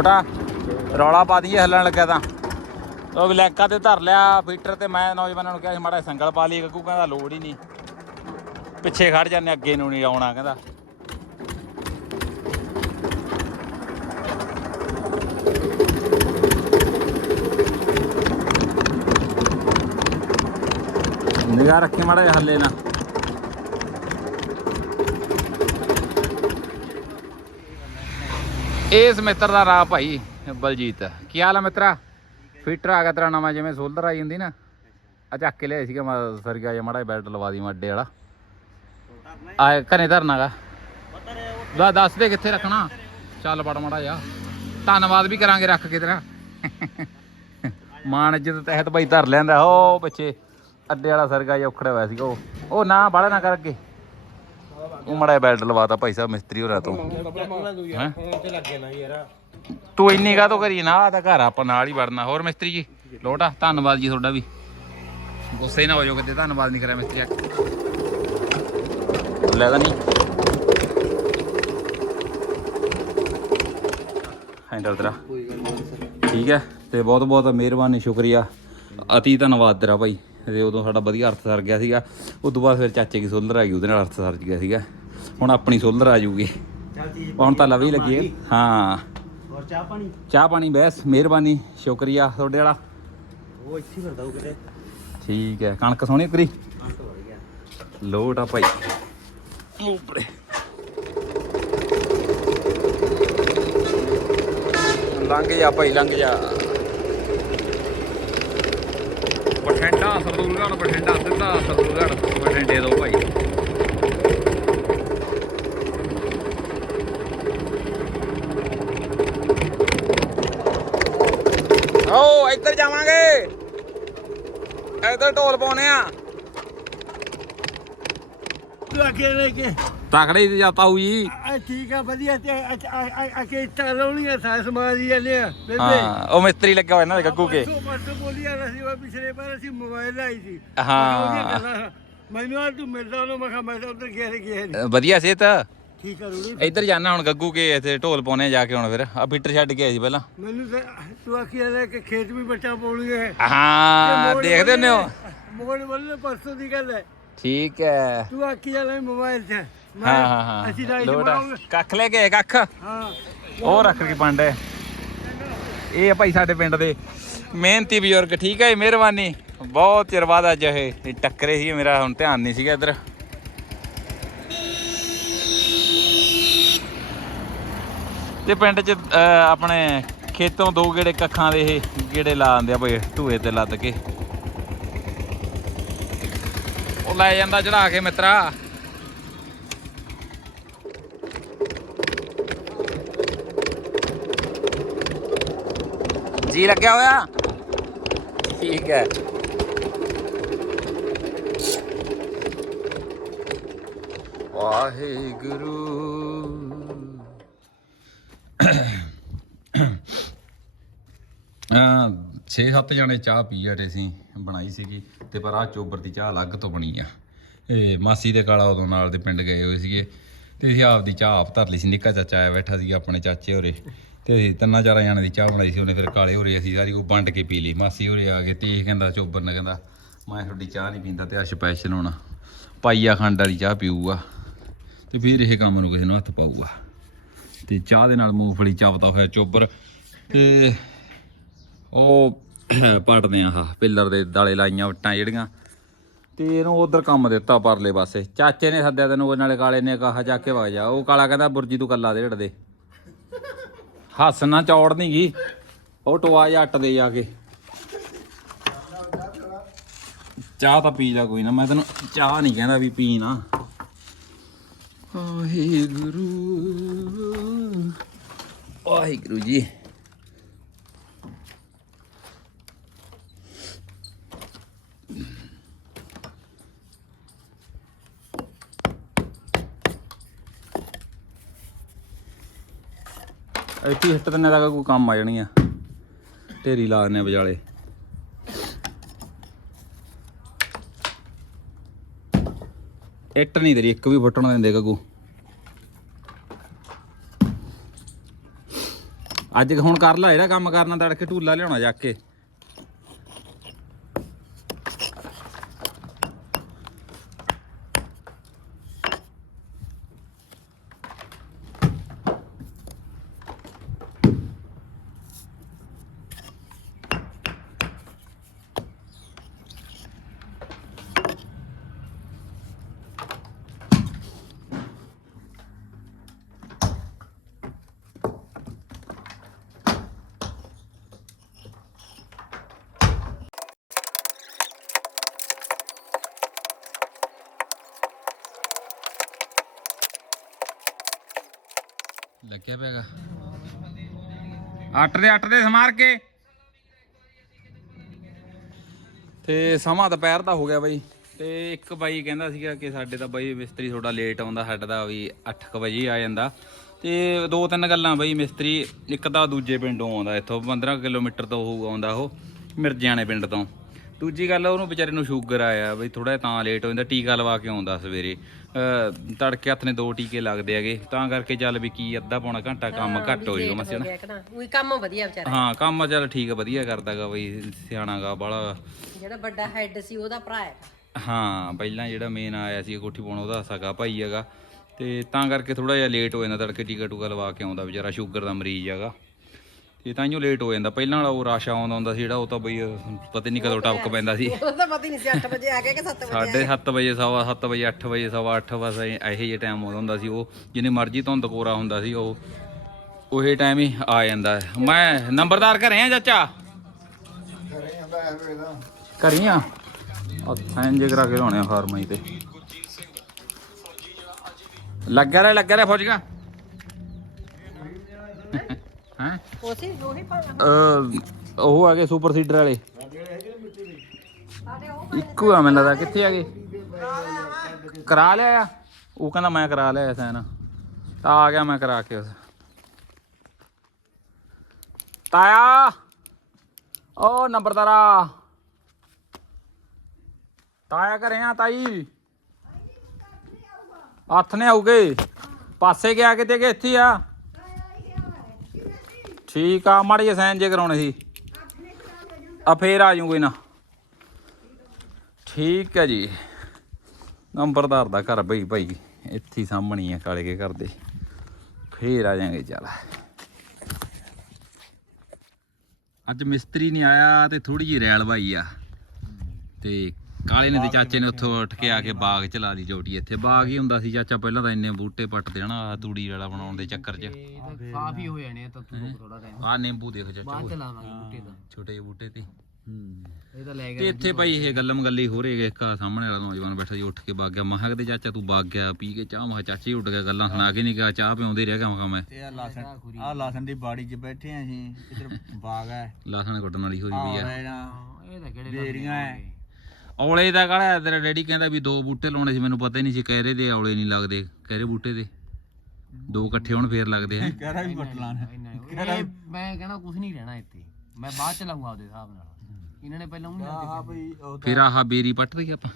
ਛੋਟਾ, ਰੌਲਾ ਪਾ ਦਈਏ ਹੱਲਣ ਲੱਗਿਆ ਤਾਂ। ਉਹ ਬਲੈਕਾ ਤੇ ਧਰ ਲਿਆ, ਫੀਟਰ ਤੇ ਮੈਂ ਨੌਜਵਾਨਾਂ ਨੂੰ ਕਿਹਾ ਮਾੜਾ ਸੰਗਲ ਪਾ ਲਈ ਗੱਗੂ ਕਹਿੰਦਾ ਲੋੜ ਹੀ ਨਹੀਂ। ਪਿੱਛੇ ਖੜ ਜਾਂਦੇ ਅੱਗੇ ਨੂੰ ਨਹੀਂ ਆਉਣਾ ਕਹਿੰਦਾ। ਨਿਗਾਹ ਰੱਖੀ ਮਾੜਾ ਜਿਹਾ ਹੱਲੇ ਨਾ। ਇਸ ਮਿੱਤਰ ਦਾ ਰਾ ਭਾਈ ਬਲਜੀਤ। ਕੀ ਹਾਲ ਹੈ ਮਿੱਤਰਾ? ਫੀਟਰ ਆ ਗਿਆ ਤੇਰਾ ਨਵਾਂ, ਜਿਵੇਂ ਸੋਲਰ ਆਈ ਜਾਂਦੀ ਨਾ। ਆ ਚੱਕ ਕੇ ਲਿਆ ਸੀਗਾ, ਮੈਂ ਸਰਗਾ ਜਿਹਾ ਮਾੜਾ ਜਿਹਾ ਬੈਲਟ ਲਵਾ ਦੀ, ਮੱਡੇ ਵਾਲਾ। ਆ ਘਰੇ ਧਰਨਾਗਾ ਲਾ ਦੱਸ ਦੇ ਕਿੱਥੇ ਰੱਖਣਾ। ਚੱਲ ਬੜ ਮਾੜਾ ਜਾ ਧੰਨਵਾਦ ਵੀ ਕਰਾਂਗੇ ਰੱਖ ਕੇ ਤੇਰਾ। ਮਾਨ ਇੱਜ਼ਤ ਤਹਿਤ ਭਾਈ ਧਰ ਲੈਂਦਾ ਹੋ ਪਿੱਛੇ, ਅੱਡੇ ਵਾਲਾ ਸਰਗਾ ਜਿਹਾ ਉਖੜਿਆ ਹੋਇਆ ਸੀਗਾ ਉਹ। ਉਹ ਨਾ ਬਾੜਾ ਨਾ ਕਰ ਅੱਗੇ। ਉਹ ਮਾੜਾ ਜਿਹਾ ਬੈਲਟ ਲਵਾਤਾ ਭਾਈ ਸਾਹਿਬ, ਮਿਸਤਰੀ ਹੋਰਾਂ ਤੋਂ। ਹੈਂ? ਤੂੰ ਇੰਨੀ ਕਾ ਕਰੀ ਨਾ ਆ ਤਾਂ ਘਰ ਆਪਾਂ ਨਾਲ ਹੀ ਵੜਨਾ। ਹੋਰ ਮਿਸਤਰੀ ਜੀ, ਲੋਟਾ, ਧੰਨਵਾਦ ਜੀ ਤੁਹਾਡਾ ਵੀ। ਗੁੱਸੇ ਨਾ ਹੋ ਜਾਓ ਕਿਤੇ, ਧੰਨਵਾਦ ਨਹੀਂ ਕਰਿਆ ਮਿਸਤਰੀ ਲੈ ਤਾਂ ਨਹੀਂ। ਹੈਂਡਲ ਤੇਰਾ। ਠੀਕ ਹੈ, ਤੇ ਬਹੁਤ ਬਹੁਤ ਮਿਹਰਬਾਨੀ, ਸ਼ੁਕਰੀਆ। ਅਤੀ ਧੰਨਵਾਦ ਤੇਰਾ ਭਾਈ। ਤੇ ਉਦੋਂ ਸਾਡਾ ਵਧੀਆ ਅਰਥ ਸਰ ਗਿਆ ਸੀਗਾ। ਉਸ ਤੋਂ ਬਾਅਦ ਫਿਰ ਚਾਚੇ ਦੀ ਸੋਲਰ ਆ ਗਈ ਉਹਦੇ ਨਾਲ ਅਰਥ ਸਰ ਗਿਆ ਸੀਗਾ। ਹੁਣ ਆਪਣੀ ਸੋਲਰ ਆ ਜੂਗੀ। ਹੁਣ ਤਾਂ ਲਵੀ ਲੱਗੀ ਹੈ। ਹਾਂ। ਹੋਰ ਚਾਹ ਪਾਣੀ? ਚਾਹ ਪਾਣੀ ਬੈਸ ਮਿਹਰਬਾਨੀ ਸ਼ੁਕਰੀਆ ਤੁਹਾਡੇ ਵਾਲਾ। ਉਹ ਇੱਥੇ ਫਿਰਦਾ ਉਹ ਕਿਤੇ। ਠੀਕ ਹੈ ਕਣਕ ਸੋਹਣੀ ਕਰੀ ਲੋਟ ਆ ਭਾਈ। ਉਪਰੇ। ਲੰਘ ਜਾ ਭਾਈ ਲੰਘ ਜਾ। ਸਰਦੂਲਗੜ੍ਹ ਬਠਿੰਡਾ ਸਿੱਧਾ ਸਰਦੂਲਗੜ੍ਹ ਬਠਿੰਡੇ ਤੋਂ ਭਾਈ। ਓ ਇੱਧਰ ਜਾਵਾਂਗੇ। ਇੱਧਰ ਢੋਲ ਪਾਉਣੇ ਆ। ਤੂੰ ਅੱਗੇ ਲੈ ਕੇ। ਤਕੜੇ ਤੇ ਜਾ ਪਾਉ ਜੀ। ਆ ਠੀਕ ਆ ਵਧੀਆ ਤੇ ਅੱਗੇ ਇੱਟਾਂ ਲਾਉਣੀਆਂ ਸਾਸ ਮਾਰੀ ਜਾਂਦੇ ਆ ਬੇਬੇ। ਹਾਂ ਉਹ ਮਿਸਤਰੀ ਲੱਗਿਆ ਹੋਇਆ ਦੇ ਗੱਗੂ ਕੇ ਪਰਸੋਂ ਬੋਲੀ ਆ ਸੀ ਉਹ ਪਿਛਲੇ ਵਾਰ ਅਸੀਂ ਮੋਬਾਈਲ ਲਾਈ ਸੀ। ਹਾਂ। ਮੈਨੂੰ ਆ ਤੂੰ ਮਿਲਦਾ ਉਹਨੂੰ ਮੈਂ ਕਿਹਾ ਮੈਂ ਤਾਂ ਉਧਰ ਗਿਆ ਗਿਆ ਵਧੀਆ ਸਿਹਤ। ਠੀਕ ਆ ਰੂੜੀ। ਇੱਧਰ ਜਾਣਾ ਹੁਣ ਗੱਗੂ ਕੇ ਇੱਥੇ ਢੋਲ ਪਾਉਣੇ ਜਾ ਕੇ ਹੁਣ ਫਿਰ। ਆ ਫੀਟਰ ਛੱਡ ਕੇ ਆਏ ਸੀ ਪਹਿਲਾਂ। ਮੈਨੂੰ ਤਾਂ ਤੂੰ ਆਖੀ ਲੈ ਕਿ ਖੇਤ ਵੀ ਬੱਚਾ ਪਾਉਣੀ ਹੈ। ਹਾਂ ਦੇਖਦੇ ਹੁੰਦੇ ਹੋ। ਮੋੜ ਵੱਲ ਪਰਸੋਂ ਦੀ ਗੱਲ ਹੈ। ਠੀਕ ਹੈ। ਤੂੰ ਆਖੀ ਲੈ ਮੋਬਾਈਲ 'ਚ ਹਾਂ ਹਾਂ ਹਾਂ। ਅਸੀਂ ਲਾਈ ਲੋਟ ਆ। ਜਮਾਉਂਗੇ ਕੱਖ ਲੈ ਕੇ ਆਏ, ਕੱਖ। ਹਾਂ। ਉਹ ਰੱਖ ਕੇ ਪੰਡ ਇਹ ਆ ਭਾਈ ਸਾਡੇ ਪਿੰਡ ਦੇ। ਮਿਹਨਤੀ ਬਜ਼ੁਰਗ ਠੀਕ ਹੈ ਜੀ, ਮਿਹਰਬਾਨੀ। ਬਹੁਤ ਚਿਰ ਬਾਅਦ ਅੱਜ ਇਹ ਇਹ ਟੱਕਰੇ ਸੀ ਮੇਰਾ ਹੁਣ ਧਿਆਨ ਨਹੀਂ ਸੀਗਾ ਇੱਧਰ। ਤੇ ਪਿੰਡ 'ਚ ਅਹ, ਆਪਣੇ ਖੇਤੋਂ ਦੋ ਗੇੜੇ ਕੱਖਾਂ ਦੇ ਇਹ ਗੇੜੇ ਲਾ ਦਿੰਦੇ ਆ ਬਈ ਢੂਏ ਤੇ ਲੱਦ ਕੇ। ਉਹ ਲੈ ਜਾਂਦਾ ਚੜਾ ਕੇ ਮਿੱਤਰਾ। ਜੀ ਲੱਗਿਆ ਹੋਇਆ? ਠੀਕ ਹੈ। ਵਾਹਿਗੁਰੂ। ਆ 6-7 ਜਣੇ ਚਾਹ ਪੀ ਰਹੇ ਸੀ, ਬਣਾਈ ਸੀਗੀ, ਤੇ ਪਰ ਆ ਚੋਬਰ ਦੀ ਚਾਹ ਅਲੱਗ ਤੋਂ ਬਣੀ ਆ। ਇਹ ਮਾਸੀ ਦੇ ਕਾਲਾ ਉਦੋਂ ਨਾਲ ਦੇ ਪਿੰਡ ਗਏ ਹੋਏ ਸੀਗੇ, ਤੇ ਅਸੀਂ ਆਪ ਦੀ ਚਾਹ ਆਪ ਧਰ ਲਈ ਸੀ, ਨਿੱਕਾ ਚਾਚਾ ਆਇਆ ਬੈਠਾ ਸੀਗਾ ਆਪਣੇ ਚਾਚੇ ਹੋਰੇ। ਤੇ ਅਸੀਂ ਤਿੰਨਾਂ ਚਾਰਾਂ ਜਣਿਆਂ ਦੀ ਚਾਹ ਬਣਾਈ ਸੀ, ਉਹਨੇ ਫਿਰ ਕਾਲੇ ਹੋਰੇ ਅਸੀਂ ਸਾਰੀ ਉਹ ਵੰਡ ਕੇ ਪੀ ਲਈ। ਮਾਸੀ ਹੋਰੇ ਆ ਗਏ ਤੇ ਇਹ ਕਹਿੰਦਾ, ਚੋਬਰ ਨੇ ਕਹਿੰਦਾ, ਮੈਂ ਤੁਹਾਡੀ ਚਾਹ ਨਹੀਂ ਪੀਂਦਾ ਤੇ ਆ ਸਪੈਸ਼ਲ ਹੋਣਾ ਪਾਈਆ ਖੰਡ ਵਾਲੀ ਚਾਹ ਪੀਊਗਾ ਤੇ ਫਿਰ ਇਹ ਕੰਮ ਨੂੰ ਕਿਸੇ ਨੂੰ ਹੱਥ ਪਾਊਗਾ। ਤੇ ਚਾਹ ਦੇ ਨਾਲ ਮੂੰਗਫਲੀ ਚਾਵਤਾ ਹੋਇਆ ਚੋਬਰ ਤੇ ਉਹ ਪੜਦੇ ਆ ਆਹ, ਪਿੱਲਰ ਦੇ ਦਾਲੇ ਲਾਈਆਂ ਵਟਾਂ ਜਿਹੜੀਆਂ। ਤੇ ਇਹਨੂੰ ਉਧਰ ਕੰਮ ਦਿੱਤਾ ਪਰਲੇ ਪਾਸੇ। ਚਾਚੇ ਨੇ ਸੱਦਿਆ ਤੈਨੂੰ, ਉਹ ਨਾਲੇ ਕਾਲੇ ਨੇ ਕਹਾ ਜਾ ਕੇ ਵਗ ਜਾ। ਉਹ ਕਾਲਾ ਕਹਿੰਦਾ, ਬੁਰਜੀ ਤੂੰ ਕੱਲਾ ਦੇ ਦੇ। ਹੱਸ ਨਾ ਚੌੜ ਨਹੀਂ ਗਈ ਉਹ ਟੋਆ ਜੱਟ ਦੇ ਜਾ ਕੇ। ਚਾਹ ਤਾਂ ਪੀ ਜਾ ਕੋਈ ਨਾ, ਮੈਂ ਤੈਨੂੰ ਚਾਹ ਨਹੀਂ ਕਹਿੰਦਾ ਵੀ ਪੀ ਨਾ। ਵਾਹਿਗੁਰੂ। ਵਾਹਿਗੁਰੂ ਜੀ। ਇੱਥੇ ਹਿੱਟ ਦਿੰਨੇ ਦਾ ਕੋਈ ਕੰਮ ਆ ਜਾਣੀ ਆ। ਢੇਰੀ ਲਾ ਦਿੰਨੇ ਵਿਚਾਲੇ। ਇੱਟ ਨਹੀਂ ਤੇਰੀ, ਇੱਕ ਵੀ ਫੁੱਟਣ ਦਿੰਦੇ ਗੱਗੂ। ਅੱਜ ਹੁਣ ਕਰ ਲਾ ਇਹਦਾ ਕੰਮ ਕਰਨਾ, ਤੜਕੇ ਢੂਲਾ ਲਿਆਉਣਾ ਜਾ ਕੇ। ਲੱਗਿਆ ਪਿਆਗਾ ਅੱਟ ਦੇ ਅੱਟ ਦੇ ਸਮਾਰ ਕੇ। ਤੇ ਸਮਾਂ ਦੁਪਹਿਰ ਦਾ ਹੋ ਗਿਆ ਬਾਈ। ਤੇ ਇੱਕ ਬਾਈ ਕਹਿੰਦਾ ਸੀਗਾ ਕਿ ਸਾਡੇ ਤਾਂ ਬਾਈ ਮਿਸਤਰੀ ਥੋੜਾ ਲੇਟ ਆਉਂਦਾ, ਸਾਡਾ ਤਾਂ ਵੀ 8:00 ਵਜੇ ਆ ਜਾਂਦਾ। ਤੇ ਦੋ ਤਿੰਨ ਗੱਲਾਂ ਬਾਈ, ਮਿਸਤਰੀ ਇੱਕ ਤਾਂ ਦੂਜੇ ਪਿੰਡੋਂ ਆਉਂਦਾ ਇੱਥੋਂ 15 ਕਿਲੋਮੀਟਰ ਤੋਂ ਉਹ ਆਉਂਦਾ ਉਹ ਮਿਰਜ਼ਾਣੇ ਪਿੰਡ ਤੋਂ। ਦੂਜੀ ਗੱਲ ਉਹਨੂੰ ਵਿਚਾਰੇ ਨੂੰ ਸ਼ੂਗਰ ਆਇਆ ਬਈ ਥੋੜਾ ਤਾਂ ਲੇਟ ਹੋ ਜਾਂਦਾ ਟੀਕਾ ਲਵਾ ਕੇ ਆਉਂਦਾ ਸਵੇਰੇ। ਤੜਕੇ ਹੱਥ ਨੇ ਦੋ ਟੀਕੇ ਲੱਗਦੇ ਹੈਗੇ ਤਾਂ ਕਰਕੇ ਚੱਲ ਵੀ ਕੀ ਅੱਧਾ ਪੌਣਾ ਘੰਟਾ ਕੰਮ ਘੱਟ ਹੋ ਜਾਊਗਾ ਗਿਆ ਕਹਣਾ ਉਹੀ ਕੰਮ ਵਧੀਆ ਵਿਚਾਰਾ। ਹਾਂ ਕੰਮ ਚੱਲ ਠੀਕ ਵਧੀਆ ਕਰਦਾਗਾ ਬਈ ਸਿਆਣਾਗਾ ਬਾਲਾ ਜਿਹੜਾ ਵੱਡਾ ਹੈੱਡ ਸੀ ਉਹਦਾ ਭਰਾ ਹੈ। ਹਾਂ ਪਹਿਲਾਂ ਜਿਹੜਾ ਮੇਨ ਆਇਆ ਸੀ ਕੋਠੀ ਪਾਉਣ ਉਹਦਾ ਸਗਾ ਭਾਈ ਹੈਗਾ। ਤੇ ਤਾਂ ਕਰਕੇ ਥੋੜਾ ਜਿਹਾ ਲੇਟ ਹੋ ਜਾਂਦਾ ਤੜਕੇ ਟੀਕਾ ਟੂਕਾ ਲਵਾ ਕੇ ਆਉਂਦਾ ਵਿਚਾਰਾ ਸ਼ੂਗਰ ਦਾ ਮਰੀਜ਼ ਹੈਗਾ। ਤੇ ਤਾਂ ਹੀ ਉਹ ਲੇਟ ਹੋ ਜਾਂਦਾ। ਪਹਿਲਾਂ ਵਾਲਾ ਉਹ ਰਸ਼ ਆਉਂਦਾ ਹੁੰਦਾ ਸੀ ਜਿਹੜਾ ਉਹ ਤਾਂ ਬਈ ਪਤਾ ਨਹੀਂ ਕਦੋਂ ਟਪਕ ਪੈਂਦਾ ਸੀ। ਉਹ ਤਾਂ ਪਤਾ ਹੀ ਨਹੀਂ ਸੀ 8 ਵਜੇ ਆ ਗਿਆ ਕਿ 7 ਵਜੇ ਸਾਢੇ ਸੱਤ ਵਜੇ ਸਵਾ ਸੱਤ ਵਜੇ 8 ਵਜੇ ਸਵਾ 8 ਬਸ ਇਹ- ਇਹੋ ਜਿਹੇ ਟਾਈਮ ਆਉਂਦਾ ਹੁੰਦਾ ਸੀ। ਉਹ ਜਿੰਨੇ ਮਰਜ਼ੀ ਧੁੰਦ ਕੋਰਾ ਹੁੰਦਾ ਸੀ ਉਹ ਉਹੇ ਟਾਈਮ ਹੀ ਆ ਜਾਂਦਾ। ਹੈ। ਮੈਂ ਨੰਬਰਦਾਰ ਘਰੇ ਆ ਚਾਚਾ? ਘਰੇ ਆ? ਸਾਈਨ ਜੇ ਕਰਾ ਕੇ ਲਾਉਣੇ ਆ ਫਾਰਮਾਈ ਤੇ। ਲੱਗਿਆ ਰਿਹਾ ਲੱਗਿਆ ਰਿਹਾ ਫੌਜ ਕਾ ਹੈ? ਉਸੇ ਉਹੀ ਉਹ ਆ ਗਏ ਸੁਪਰ ਸੀਡਰ ਵਾਲੇ। ਇੱਕੋ ਆ ਮੈਨੂੰ ਲੱਗਦਾ ਕਿੱਥੇ ਆ ਗਏ? ਕਰਾ ਲਿਆ ਆ। ਉਹ ਕਹਿੰਦਾ ਮੈਂ ਕਰਾ ਲਿਆ ਸੈਨ। ਤਾਂ ਆ ਗਿਆ ਮੈਂ ਕਰਾ ਕੇ ਉਸ। ਤਾਇਆ! ਓ ਨੰਬਰਦਾਰਾ ਤਾਇਆ ਘਰੇ ਆ ਤਾਈ। ਹੱਥ ਨੇ ਆਉਗੇ ਪਾਸੇ ਗਿਆ ਕਿਤੇ ਕਿ ਇੱਥੇ ਆ? ਠੀਕ ਆ, ਮਾੜੇ ਜਿਹੇ ਸਾਈਨ ਜੇ ਕਰਾਉਣੇ ਸੀ। ਆ ਫੇਰ ਆ ਜਾਊ ਕੋਈ ਨਾ। ਠੀਕ ਹੈ ਜੀ। ਨੰਬਰਦਾਰ ਦਾ ਘਰ ਬਈ ਭਾਈ, ਇੱਥੇ ਸਾਹਮਣੇ ਆ, ਕਾਲੇ ਕੇ ਘਰ ਦੇ। ਫੇਰ ਆ ਜਾਾਂਗੇ ਚੱਲ। ਅੱਜ ਮਿਸਤਰੀ ਨਹੀਂ ਆਇਆ ਤੇ ਥੋੜੀ ਜਿਹੀ ਰੈਲ ਭਾਈ ਆ। ਤੇ ਕਾਲੇ ਨੇ ਤੇ ਚਾਚੇ ਨੇ ਉੱਥੋਂ ਉੱਠ ਕੇ ਆ ਕੇ ਬਾਗ ਚਲਾ ਲਈ ਚੋਟੀ ਇੱਥੇ ਬਾਗ ਹੀ ਹੁੰਦਾ ਸੀ ਚਾਚਾ ਪਹਿਲਾਂ ਤਾਂ ਇੰਨੇ ਬੂਟੇ ਪੱਟਦੇ ਹਨਾ ਆਹ ਤੂੜੀ ਵਾਲਾ ਬਣਾਉਣ ਦੇ ਚੱਕਰ 'ਚ। ਕਾਫੀ ਹੋ ਜਾਣੇ ਆ ਤਾਂ ਤੂੰ ਥੋੜਾ ਟਾਈਮ ਆਹ ਨਿੰਬੂ ਦੇਖ ਚਾਚਾ ਬਾਅਦ ਚ ਲਾਵਾਂਗੇ ਬੂਟੇ ਤਾਂ। ਛੋਟੇ ਜਿਹੇ ਬੂਟੇ ਤੇ। ਇਹ ਤਾਂ ਲੈ ਤੇ ਗਿਆ ਇੱਥੇ ਭਾਈ ਇਹ ਗੱਲਮ ਗੱਲੀ ਹੋ ਰਹੀ ਹੈ ਇੱਕ ਸਾਹਮਣੇ ਵਾਲਾ ਨੌਜਵਾਨ ਬੈਠਾ ਜੀ ਉੱਠ ਕੇ ਵਗ ਗਿਆ। ਮਹਾਂ ਤੇ ਚਾਚਾ ਤੂੰ ਵਗ ਗਿਆ ਪੀ ਕੇ ਚਾਹ ਮਹਾ ਚਾਚੀ ਉੱਠ ਗਿਆ ਗੱਲਾਂ ਸੁਣਾ ਕੇ ਨਹੀਂ ਗਿਆ ਚਾਹ ਪਿਉਂਦੇ ਰਹਿ ਗਿਆ ਮਹਾਂ ਮੈਂ। ਤੇ ਆ ਲਾਸਨ ਆ ਲਾਸਨ ਦੀ ਬਾੜੀ 'ਚ ਬੈਠੇ ਆ ਅਸੀਂ ਇਧਰ ਬਾਗ ਹੈ ਲਾਸਣ ਕੱਟਣ ਵਾਲੀ ਹੋਈ ਵੀ ਆ। ਇਹਨਾਂ ਇਹ ਤਾਂ ਕਿਹੜੇ ਬੇਰੀਆਂ ਹੈ ਔਲੇ ਦਾ ਕਾਲਾ ਤੇਰਾ ਡੈਡੀ ਕਹਿੰਦਾ ਵੀ ਦੋ ਬੂਟੇ ਲਾਉਣੇ ਸੀ ਮੈਨੂੰ ਪਤਾ ਹੀ ਨਹੀਂ ਸੀ ਕਹਿਰੇ ਦੇ ਔਲੇ ਨਹੀਂ ਲੱਗਦੇ। ਕਹਿਰੇ ਬੂਟੇ ਦੇ। ਦੋ ਇਕੱਠੇ ਹੁਣ ਫੇਰ ਲੱਗਦੇ ਆ। ਵੀ ਪੱਟ ਲਾਣ ਮੈਂ ਕਹਿੰਦਾ ਕੁਝ ਨਹੀਂ ਰਹਿਣਾ ਇੱਥੇ। ਮੈਂ ਬਾਅਦ ਚ ਲਾਉਂਗਾ ਆਪਦੇ ਹਿਸਾਬ ਨਾਲ। ਇਹਨਾਂ ਨੇ ਪਹਿਲਾਂ ਉਹਨੂੰ ਆ ਬਈ ਉਹ ਫਿਰ ਆਹ ਬੇਰੀ ਪੱਟ ਰਹੀ ਆਪਾਂ।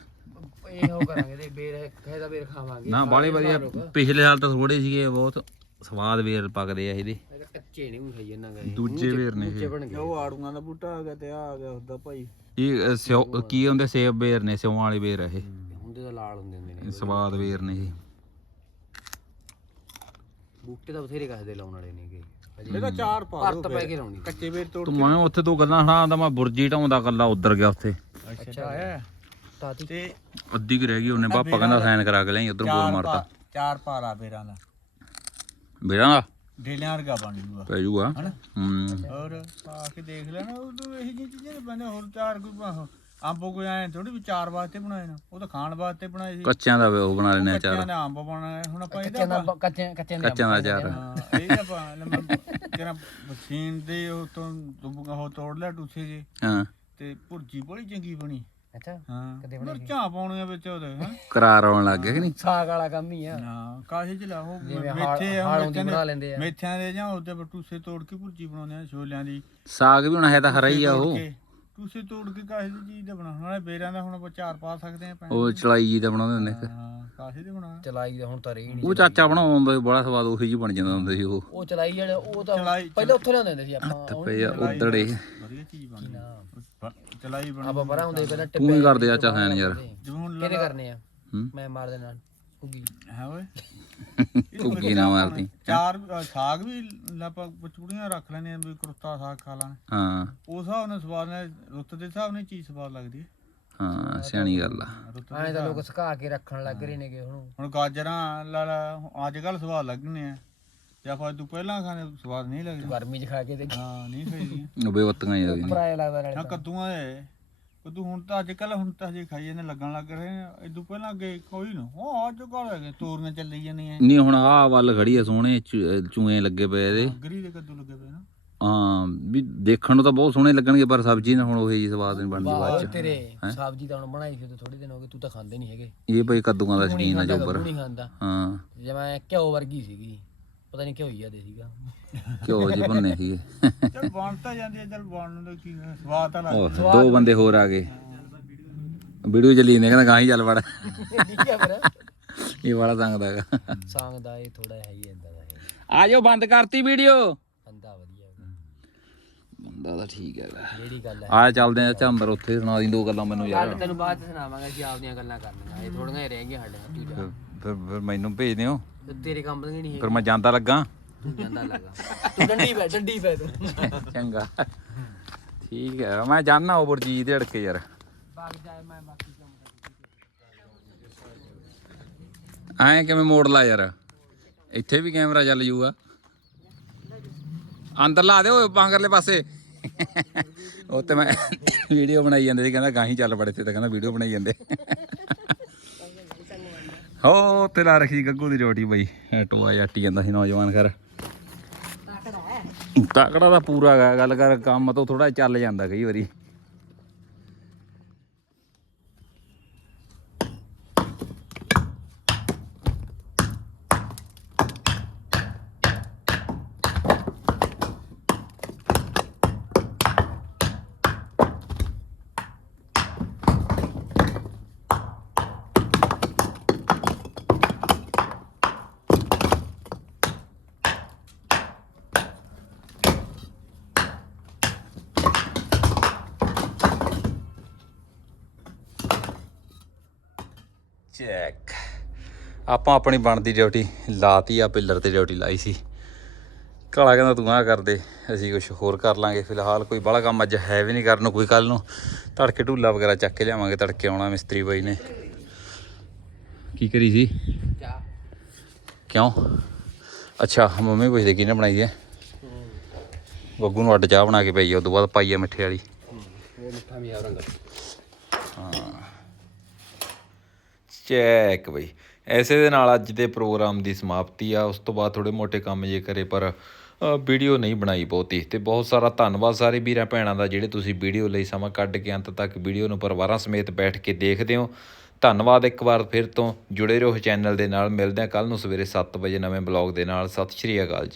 ਇਹ ਉਹ ਕਰਾਂਗੇ ਤੇ ਬੇਰ ਖੇ ਦਾ ਬੇਰ ਖਾਵਾਂਗੇ। ਨਾ ਬਾਲੇ ਵਧੀਆ। ਪਿਛਲੇ ਸਾਲ ਤਾਂ ਥੋੜੇ ਸੀਗੇ ਬਹੁਤ ਸਵਾਦ ਬੇਰ ਪੱਕਦੇ ਆ ਇਹਦੇ। ਕੱਚੇ ਨਹੀਂ ਖਾਈ ਇਹਨਾਂ ਗਏ ਦੂਜੇ ਬੇਰ ਨੇ ਇਹ। ਬਣ ਗਏ। ਉਹ ਆੜੂਆਂ ਦਾ ਬੂਟਾ ਆ ਗਿਆ ਤੇ ਆ ਗਿਆ ਉਹਦਾ ਭਾਈ। ਇਹ ਸਿਓ ਕੀ ਹੁੰਦੇ ਸੇਬ ਬੇਰ ਨੇ ਸਿਉਂ ਵਾਲੇ ਬੇਰ ਆ ਇਹ? ਹੁੰਦੇ ਤਾਂ ਲਾਲ ਹੁੰਦੇ ਹੁੰਦੇ ਨੇ। ਇਹ ਸਵਾਦ ਬੇਰ ਨੇ ਇਹ। ਬੂਟੇ ਤਾਂ ਬਥੇਰੇ ਕਹਦੇ ਲਾਉਣ ਵਾਲੇ ਨੇਗੇ ਇਹਦਾ ਚਾਰ ਪਾ ਭਰਤ ਪੈ ਕੇ ਲਾਉਣੀ। ਕੱਚੇ ਵੇਰ ਤੋੜ ਤੂੰ ਮੈਂ ਉੱਥੇ ਦੋ ਗੱਲਾਂ ਸੁਣਾ ਤਾਂ ਮੈਂ ਬੁਰਜੀ ਢਾਉਂਦਾ ਗੱਲਾਂ ਉੱਧਰ ਗਿਆ ਉੱਥੇ। ਅੱਛਾ ਆਇਆ? ਤਾਤੀ। ਤੇ ਅੱਧੀ ਕਿ ਰਹਿ ਗਈ ਉਹਨੇ ਪਾਪਾ ਕਹਿੰਦਾ ਸਾਈਨ ਕਰਾ ਕੇ ਲਈ ਉਧਰ ਬੋਲ ਮਾਰਤਾ। ਚਾਰ ਪਾਰਾ ਬੇਰਾਂ ਦਾ। ਬੇੜਾ ਦਾ? ਢੇਲਿਆਂ ਵਰਗਾ ਬਣ ਜੂਗਾ। ਪੈ ਜੂਗਾ? ਹੂੰ। ਹੋਰ ਪਾ ਕੇ ਦੇਖ ਲੈਣਾ ਉਹ ਤੋਂ ਇਹੀ ਜਿਹੀ ਚੀਜ਼ਾਂ ਬੰਦੇ ਹੋਰ ਚਾਰ ਕੋਈ ਆਹੋ, ਅੰਬ ਕੋਈ ਐ ਥੋੜੀ ਵੀ ਚਾਰ ਵਾਸਤੇ ਬਣਾਏ ਨਾ ਉਹ ਤਾਂ ਖਾਣ ਵਾਸਤੇ ਬਣਾਏ ਸੀ। ਕੱਚਿਆਂ ਦਾ ਉਹ ਬਣਾ ਲੈਣੇ ਕੱਚਿਆਂ ਚਾਰ। ਦੇ ਅੰਬ ਬਣਾਏ ਹੁਣ ਆਪਾਂ ਕੱਚਿਆਂ ਇਹਦਾ ਦਾ ਕੱਚੇ ਕੱਚਿਆਂ ਦੇ ਕੱਚਿਆਂ ਦਾ ਚਾਰ। ਹਾਂ ਇਹ ਆਪਾਂ ਕਿਹੜਾ ਮਸ਼ੀਨ ਦੇ ਉਹ ਤੋਂ ਦੁੱਬਗਾ ਉਹ ਤੋੜ ਲਿਆ ਟੂਸੇ ਜੇ। ਹਾਂ। ਤੇ ਭੁਰਜੀ ਬੜੀ ਚੰਗੀ ਬਣੀ। ਅੱਛਾ ਹਾਂ। ਕਦੇ ਬਣੀ ਮਿਰਚਾਂ ਪਾਉਣੀਆਂ ਵਿੱਚ ਉਹਦੇ ਹਾਂ। ਕਰਾਰ ਆਉਣ ਲੱਗ ਗਿਆ ਕਿ ਨਹੀਂ? ਸਾਗ ਵਾਲਾ ਕੰਮ ਹੀ ਆ। ਨਾ ਕਾਹੇ ਚ ਲਾਓ ਜਿਵੇਂ ਹਾਲ- ਮੇਥੇ ਆ ਹਾਲੋਂ ਦੀ ਮੇਥਿਆਂ ਬਣਾ ਦੇ ਲੈਂਦੇ ਆ। ਮੇਥਿਆਂ ਦੇ ਜਾਂ ਉਹਦੇ ਟੂਸੇ ਤੋੜ ਕੇ ਭੁਰਜੀ ਬਣਾਉਂਦੇ ਆ ਛੋਲਿਆਂ ਦੀ। ਸਾਗ ਵੀ ਹੁਣ ਹੈ ਤਾਂ ਹਰਾ ਹੀ ਆ ਉਹ। ਕੇ, ਟੂਸੇ ਤੋੜ ਕੇ ਕਾਹੇ ਦੀ ਚੀਜ਼ ਦਾ ਬਣਾਉਣਾ? ਨਾਲੇ ਬੇਰਾਂ ਦਾ ਹੁਣ ਆਪਾਂ ਚਾਰ ਪਾ ਸਕਦੇ ਆ ਉਹ ਚਲਾਈ ਜੀ ਦਾ ਬਣਾਉਂਦੇ ਹੁੰਦੇ ਸੀ। ਹਾਂ ਕਾਹੇ ਦੇ ਬਣਾ ਚਲਾਈ ਦਾ ਹੁਣ ਤਾਂ ਰਹੀ ਨਹੀਂ ਉਹ ਚਾਚਾ ਬਣਾਉਂਦਾ ਬੜਾ ਸਵਾਦ ਉਹੀ ਜੀ ਬਣ ਜਾਂਦਾ ਹੁੰਦਾ ਸੀ ਉਹ। ਉਹ ਚਲਾਈ ਜਿਹੜੇ ਉਹ ਤਾਂ ਚਲਾਈ- ਪਹਿਲਾਂ ਉੱਥੋਂ ਲਿਆਉਂਦੇ ਹੁੰਦੇ ਸੀ ਆਪਾਂ ਤੇ ਪਏ ਆ ਉਦੜੇ ਵਧੀਆ ਚੀਜ਼ ਬਣਦੀ ਆ। ਚਲਾਈ ਬਣ। ਆਪਾਂ ਪਰਾਂ ਹੁੰਦੇ ਪਹਿਲਾਂ ਤੂੰ ਹੀ ਕਰਦੇ ਚਾਚਾ ਸਾਈਨ ਯਾਰ? ਜਿਵੇਂ ਹੁਣ ਕਿਹਨੇ ਕਰਨੇ ਆ? ਹੂੰ? ਮੈਂ ਮਾਰ ਦੇ ਨਾਲ ਉਗੀ ਹੈ ਓਏ। ਉੱਗੀ ਨਾ ਮਾਰਦੀ। ਚਾਰ ਅ, ਸਾਗ ਵੀ ਆਪਾਂ ਪਚੂੜੀਆਂ ਰੱਖ ਲੈਣੇ ਆ ਵੀ ਕੁਰਤਾ ਸਾਗ ਖਾ ਲਾਂ। ਹਾਂ। ਉਸ ਹਿਸਾਬ ਨਾਲ ਸਵਾਦ ਨਾਲ ਰੁੱਤ ਦੇ ਹਿਸਾਬ ਨਾਲ ਚੀਜ਼ ਸਵਾਦ ਲੱਗਦੀ ਹੈ। ਹਾਂ ਸਿਆਣੀ ਗੱਲ ਆ। ਰੁੱਤ ਐਂ ਤਾਂ ਲੋਕ ਸੁਕਾ ਕੇ ਰੱਖਣ ਲੱਗ ਰਹੇ ਨੇਗੇ ਹੁਣ। ਹੁਣ ਗਾਜਰਾਂ ਲਾ ਲਾ ਅੱਜ ਕੱਲ ਸਵਾਦ ਲੱਗਣੇ ਆ। ਜੇ ਆਪਾਂ ਤੂੰ ਪਹਿਲਾਂ ਖਾਣੇ ਸਵਾਦ ਨਹੀਂ ਲੱਗਦੇ। ਗਰਮੀ 'ਚ ਖਾ ਕੇ ਤੇ ਹਾਂ ਨਹੀਂ ਖਾਈਦੀਆਂ ਉਹ ਬੇਵਤੀਆਂ ਹੀ ਆ ਗਈਆਂ। ਪਰਾਇਆ ਲੱਗਦਾ ਨਾਲੇ ਹਾਂ ਕੱਦੂਆਂ ਕੱਦੂ ਹੁਣ ਤਾਂ ਅੱਜ ਕੱਲ ਹੁਣ ਤਾਂ ਹਜੇ ਖਾਈ ਜਾਂਦੇ ਲੱਗਣ ਲੱਗ ਰਹੇ ਆ। ਇਦੋਂ ਪਹਿਲਾਂ ਅੱਗੇ ਕੋਈ ਨਾ। ਉਹ ਅੱਜ ਕੱਲ ਹੈਗੇ ਤੋਰੀਆਂ ਚੱਲੀ ਜਾਂਦੀਆਂ ਨਹੀਂ ਹੁਣ ਆਹ ਵੱਲ ਖੜੀ ਆ ਸੋਹਣੇ ਚੂ- ਚੂਹੇ ਲੱਗੇ ਪਏ ਇਹਦੇ। ਗਰੀ ਦੇ ਕੱਦੂ ਲੱਗੇ ਪਏ ਨਾ। ਹਾਂ ਵੀ ਦੇਖਣ ਨੂੰ ਤਾਂ ਬਹੁਤ ਸੋਹਣੇ ਲੱਗਣਗੇ ਪਰ ਸਬਜ਼ੀ ਨਾ ਹੁਣ ਉਹੀ ਜੀ ਸਵਾਦ ਨਹੀਂ ਬਣਦੀ ਬਾਅਦ ਚ। ਤੇਰੇ ਸਬਜ਼ੀ ਤਾਂ ਹੁਣ ਬਣਾਈ ਸੀ ਤੇ ਥੋੜੇ ਦਿਨ ਹੋ ਗਏ ਤੂੰ ਤਾਂ ਖਾਂਦੇ ਨਹੀਂ ਹੈਗੇ। ਇਹ ਭਈ ਕੱਦੂਆਂ ਦਾ ਸ਼ਕੀਨ ਆ ਜੋਬਰ ਨਹੀਂ ਖਾਂਦਾ। ਹਾਂ। ਜਿਵੇਂ ਘਿਓ ਵਰਗੀ ਸੀਗੀ। ਪਤਾ ਨਹੀਂ ਘਿਓ ਹੀ ਆ ਦੇ ਸੀਗਾ। ਘਿਓ ਜੀ ਬੰਨੇ ਸੀਗੇ। ਚਲ ਬਣ ਤਾਂ ਜਾਂਦੀ ਹੈ ਚਲ ਬਣ ਨੂੰ ਤਾਂ ਕੀ ਹੈ, ਸਵਾਦ ਤਾਂ ਲੱਗਦਾ। ਉਹ ਦੋ ਬੰਦੇ ਹੋਰ ਆ ਗਏ। ਵੀਡੀਓ ਚੱਲੀ ਨੇ ਕਹਿੰਦਾ ਗਾਂ ਹੀ ਚੱਲ ਵੜ। ਠੀਕ ਆ ਫਿਰ। ਇਹ ਵਾਲਾ ਸੰਗਦਾ ਹੈਗਾ। ਸਾਂਗ ਦਾ ਇਹ ਥੋੜਾ ਹੈ ਹੀ ਇੰਦਾ ਦਾ ਹੈ। ਆ ਜਾਓ ਬੰਦ ਕਰਤੀ ਵੀਡੀਓ। ਬੰਦਾ ਵਧੀਆ ਹੈਗਾ। ਬੰਦਾ ਤਾਂ ਠੀਕ ਹੈਗਾ। ਜਿਹੜੀ ਗੱਲ ਹੈ। ਆ ਚੱਲਦੇ ਆ ਅੰਦਰ ਉੱਥੇ ਸੁਣਾ ਦੀ ਦੋ ਗੱਲਾਂ ਮੈਨੂੰ ਯਾਰ। ਗੱਲ ਤੈਨੂੰ ਬਾਅਦ ਚ ਸੁਣਾਵਾਂਗੇ ਅਸੀਂ ਆਪਦੀਆਂ ਗੱਲਾਂ ਕਰਨੀਆਂ ਇਹ ਥੋੜੀਆਂ ਹੀ ਰਹਿ ਗਈਆਂ ਸਾਡੇ ਨਾਲ, ਤੂੰ ਜਾ। ਫਿਰ ਫਿਰ ਫਿਰ ਮੈਨੂੰ ਭੇਜ ਦਿਓ। ਤੇ ਤੇਰੇ ਕੰਮ ਦੀਆਂ ਨਹੀਂ ਫਿਰ ਮੈਂ ਜਾਂਦਾ ਲੱਗਾ। ਤੂੰ ਜਾਂਦਾ ਲੱਗਾ। ਤੂੰ ਡੰਡੀ ਪੈ ਡੰਡੀ ਪੈ ਤੂੰ। ਚੰਗਾ। ਠੀਕ ਹੈ ਮੈਂ ਜਾਣਾ ਓਵਰ ਜੀ ਦੇ ਅੜਕੇ ਯਾਰ। ਬਾਗ ਜਾਏ ਮੈਂ ਬਾਕੀ ਕੰਮ ਐਂ ਕਿਵੇਂ ਮੋੜ ਲਾ ਯਾਰ? ਇੱਥੇ ਵੀ ਕੈਮਰਾ ਚੱਲ ਜੂਗਾ। ਅੰਦਰ ਲਾ ਦਿਓ ਬਾਂਗਰਲੇ ਪਾਸੇ। ਉਹ ਤੇ ਮੈਂ ਵੀਡੀਓ ਬਣਾਈ ਜਾਂਦੇ ਸੀ ਕਹਿੰਦਾ ਗਾਹੀਂ ਚੱਲ ਬੜੇ ਤੇ ਤਾਂ ਕਹਿੰਦਾ ਵੀਡੀਓ ਬਣਾਈ ਜਾਂਦੇ। ਹੋ ਤੇ ਲਾ ਰੱਖੀ ਗੱਗੂ ਦੀ ਰੋਟੀ ਬਈ। ਟੋਆ ਜੱਟੀ ਜਾਂਦਾ ਸੀ ਨੌਜਵਾਨ ਘਰ। ਤਕੜਾ ਦਾ ਪੂਰਾ ਗਾ ਗੱਲ ਕਰ ਕੰਮ ਤੋਂ ਥੋੜਾ ਚੱਲ ਜਾਂਦਾ ਕਈ ਵਾਰੀ। ਚੈੱਕ ਆਪਾਂ ਆਪਣੀ ਬਣਦੀ ਡਿਊਟੀ ਲਾਤੀ ਆ ਪਿੱਲਰ ਤੇ ਡਿਊਟੀ ਲਾਈ ਸੀ। ਕਾਲਾ ਕਹਿੰਦਾ ਤੂੰ ਆ ਕਰਦੇ ਅਸੀਂ ਕੁਝ ਹੋਰ ਕਰ ਲਾਂਗੇ। ਫਿਲਹਾਲ ਕੋਈ ਬੜਾ ਕੰਮ ਅੱਜ ਹੈ ਵੀ ਨਹੀਂ ਕਰਨ ਨੂੰ ਕੋਈ ਕੱਲ ਨੂੰ। ਤੜਕੇ ਢੂਲਾ ਵਗੈਰਾ ਚੱਕ ਕੇ ਲਿਆਵਾਂਗੇ ਤੜਕੇ ਆਉਣਾ ਮਿਸਤਰੀ ਬਾਈ ਨੇ। ਕੀ ਕਰੀ ਸੀ? ਚਾਹ। ਕਿਉਂ? ਅੱਛਾ ਮੰਮੀ ਪੁੱਛਦੇ ਕਿਹਨੇ ਬਣਾਈ ਹੈ? ਬੱਗੂ ਨੂੰ ਅੱਡ ਚਾਹ ਬਣਾ ਕੇ ਪਈ ਆ ਉਦੋਂ ਬਾਅਦ ਪਾਈ ਆ ਮਿੱਠੇ ਵਾਲੀ। ਉਹ ਰੰਗ। ਚੈੱਕ ਬਈ। ਐਸੇ ਦੇ ਨਾਲ ਅੱਜ ਦੇ ਪ੍ਰੋਗਰਾਮ ਦੀ ਸਮਾਪਤੀ ਆ। ਉਸ ਤੋਂ ਬਾਅਦ ਥੋੜੇ ਮੋਟੇ ਕੰਮ ਜੇ ਕਰੇ, ਪਰ ਵੀਡੀਓ ਨਹੀਂ ਬਣਾਈ ਬਹੁਤੀ। ਤੇ ਬਹੁਤ ਸਾਰਾ ਧੰਨਵਾਦ ਸਾਰੇ ਵੀਰਾਂ ਭੈਣਾਂ ਦਾ ਜਿਹੜੇ ਤੁਸੀਂ ਵੀਡੀਓ ਲਈ ਸਮਾਂ ਕੱਢ ਕੇ ਅੰਤ ਤੱਕ ਵੀਡੀਓ ਨੂੰ ਪਰਿਵਾਰਾਂ ਸਮੇਤ ਬੈਠ ਕੇ ਦੇਖਦੇ ਹੋ। ਧੰਨਵਾਦ ਇੱਕ ਵਾਰ ਫਿਰ ਤੋਂ। ਜੁੜੇ ਰਹੋ ਚੈਨਲ ਦੇ ਨਾਲ। ਮਿਲਦੇ ਹਾਂ ਕੱਲ ਨੂੰ ਸਵੇਰੇ 7 ਵਜੇ ਨਵੇਂ ਬਲੌਗ ਦੇ ਨਾਲ। ਸਤਿ ਸ਼੍ਰੀ ਅਕਾਲ ਜੀ।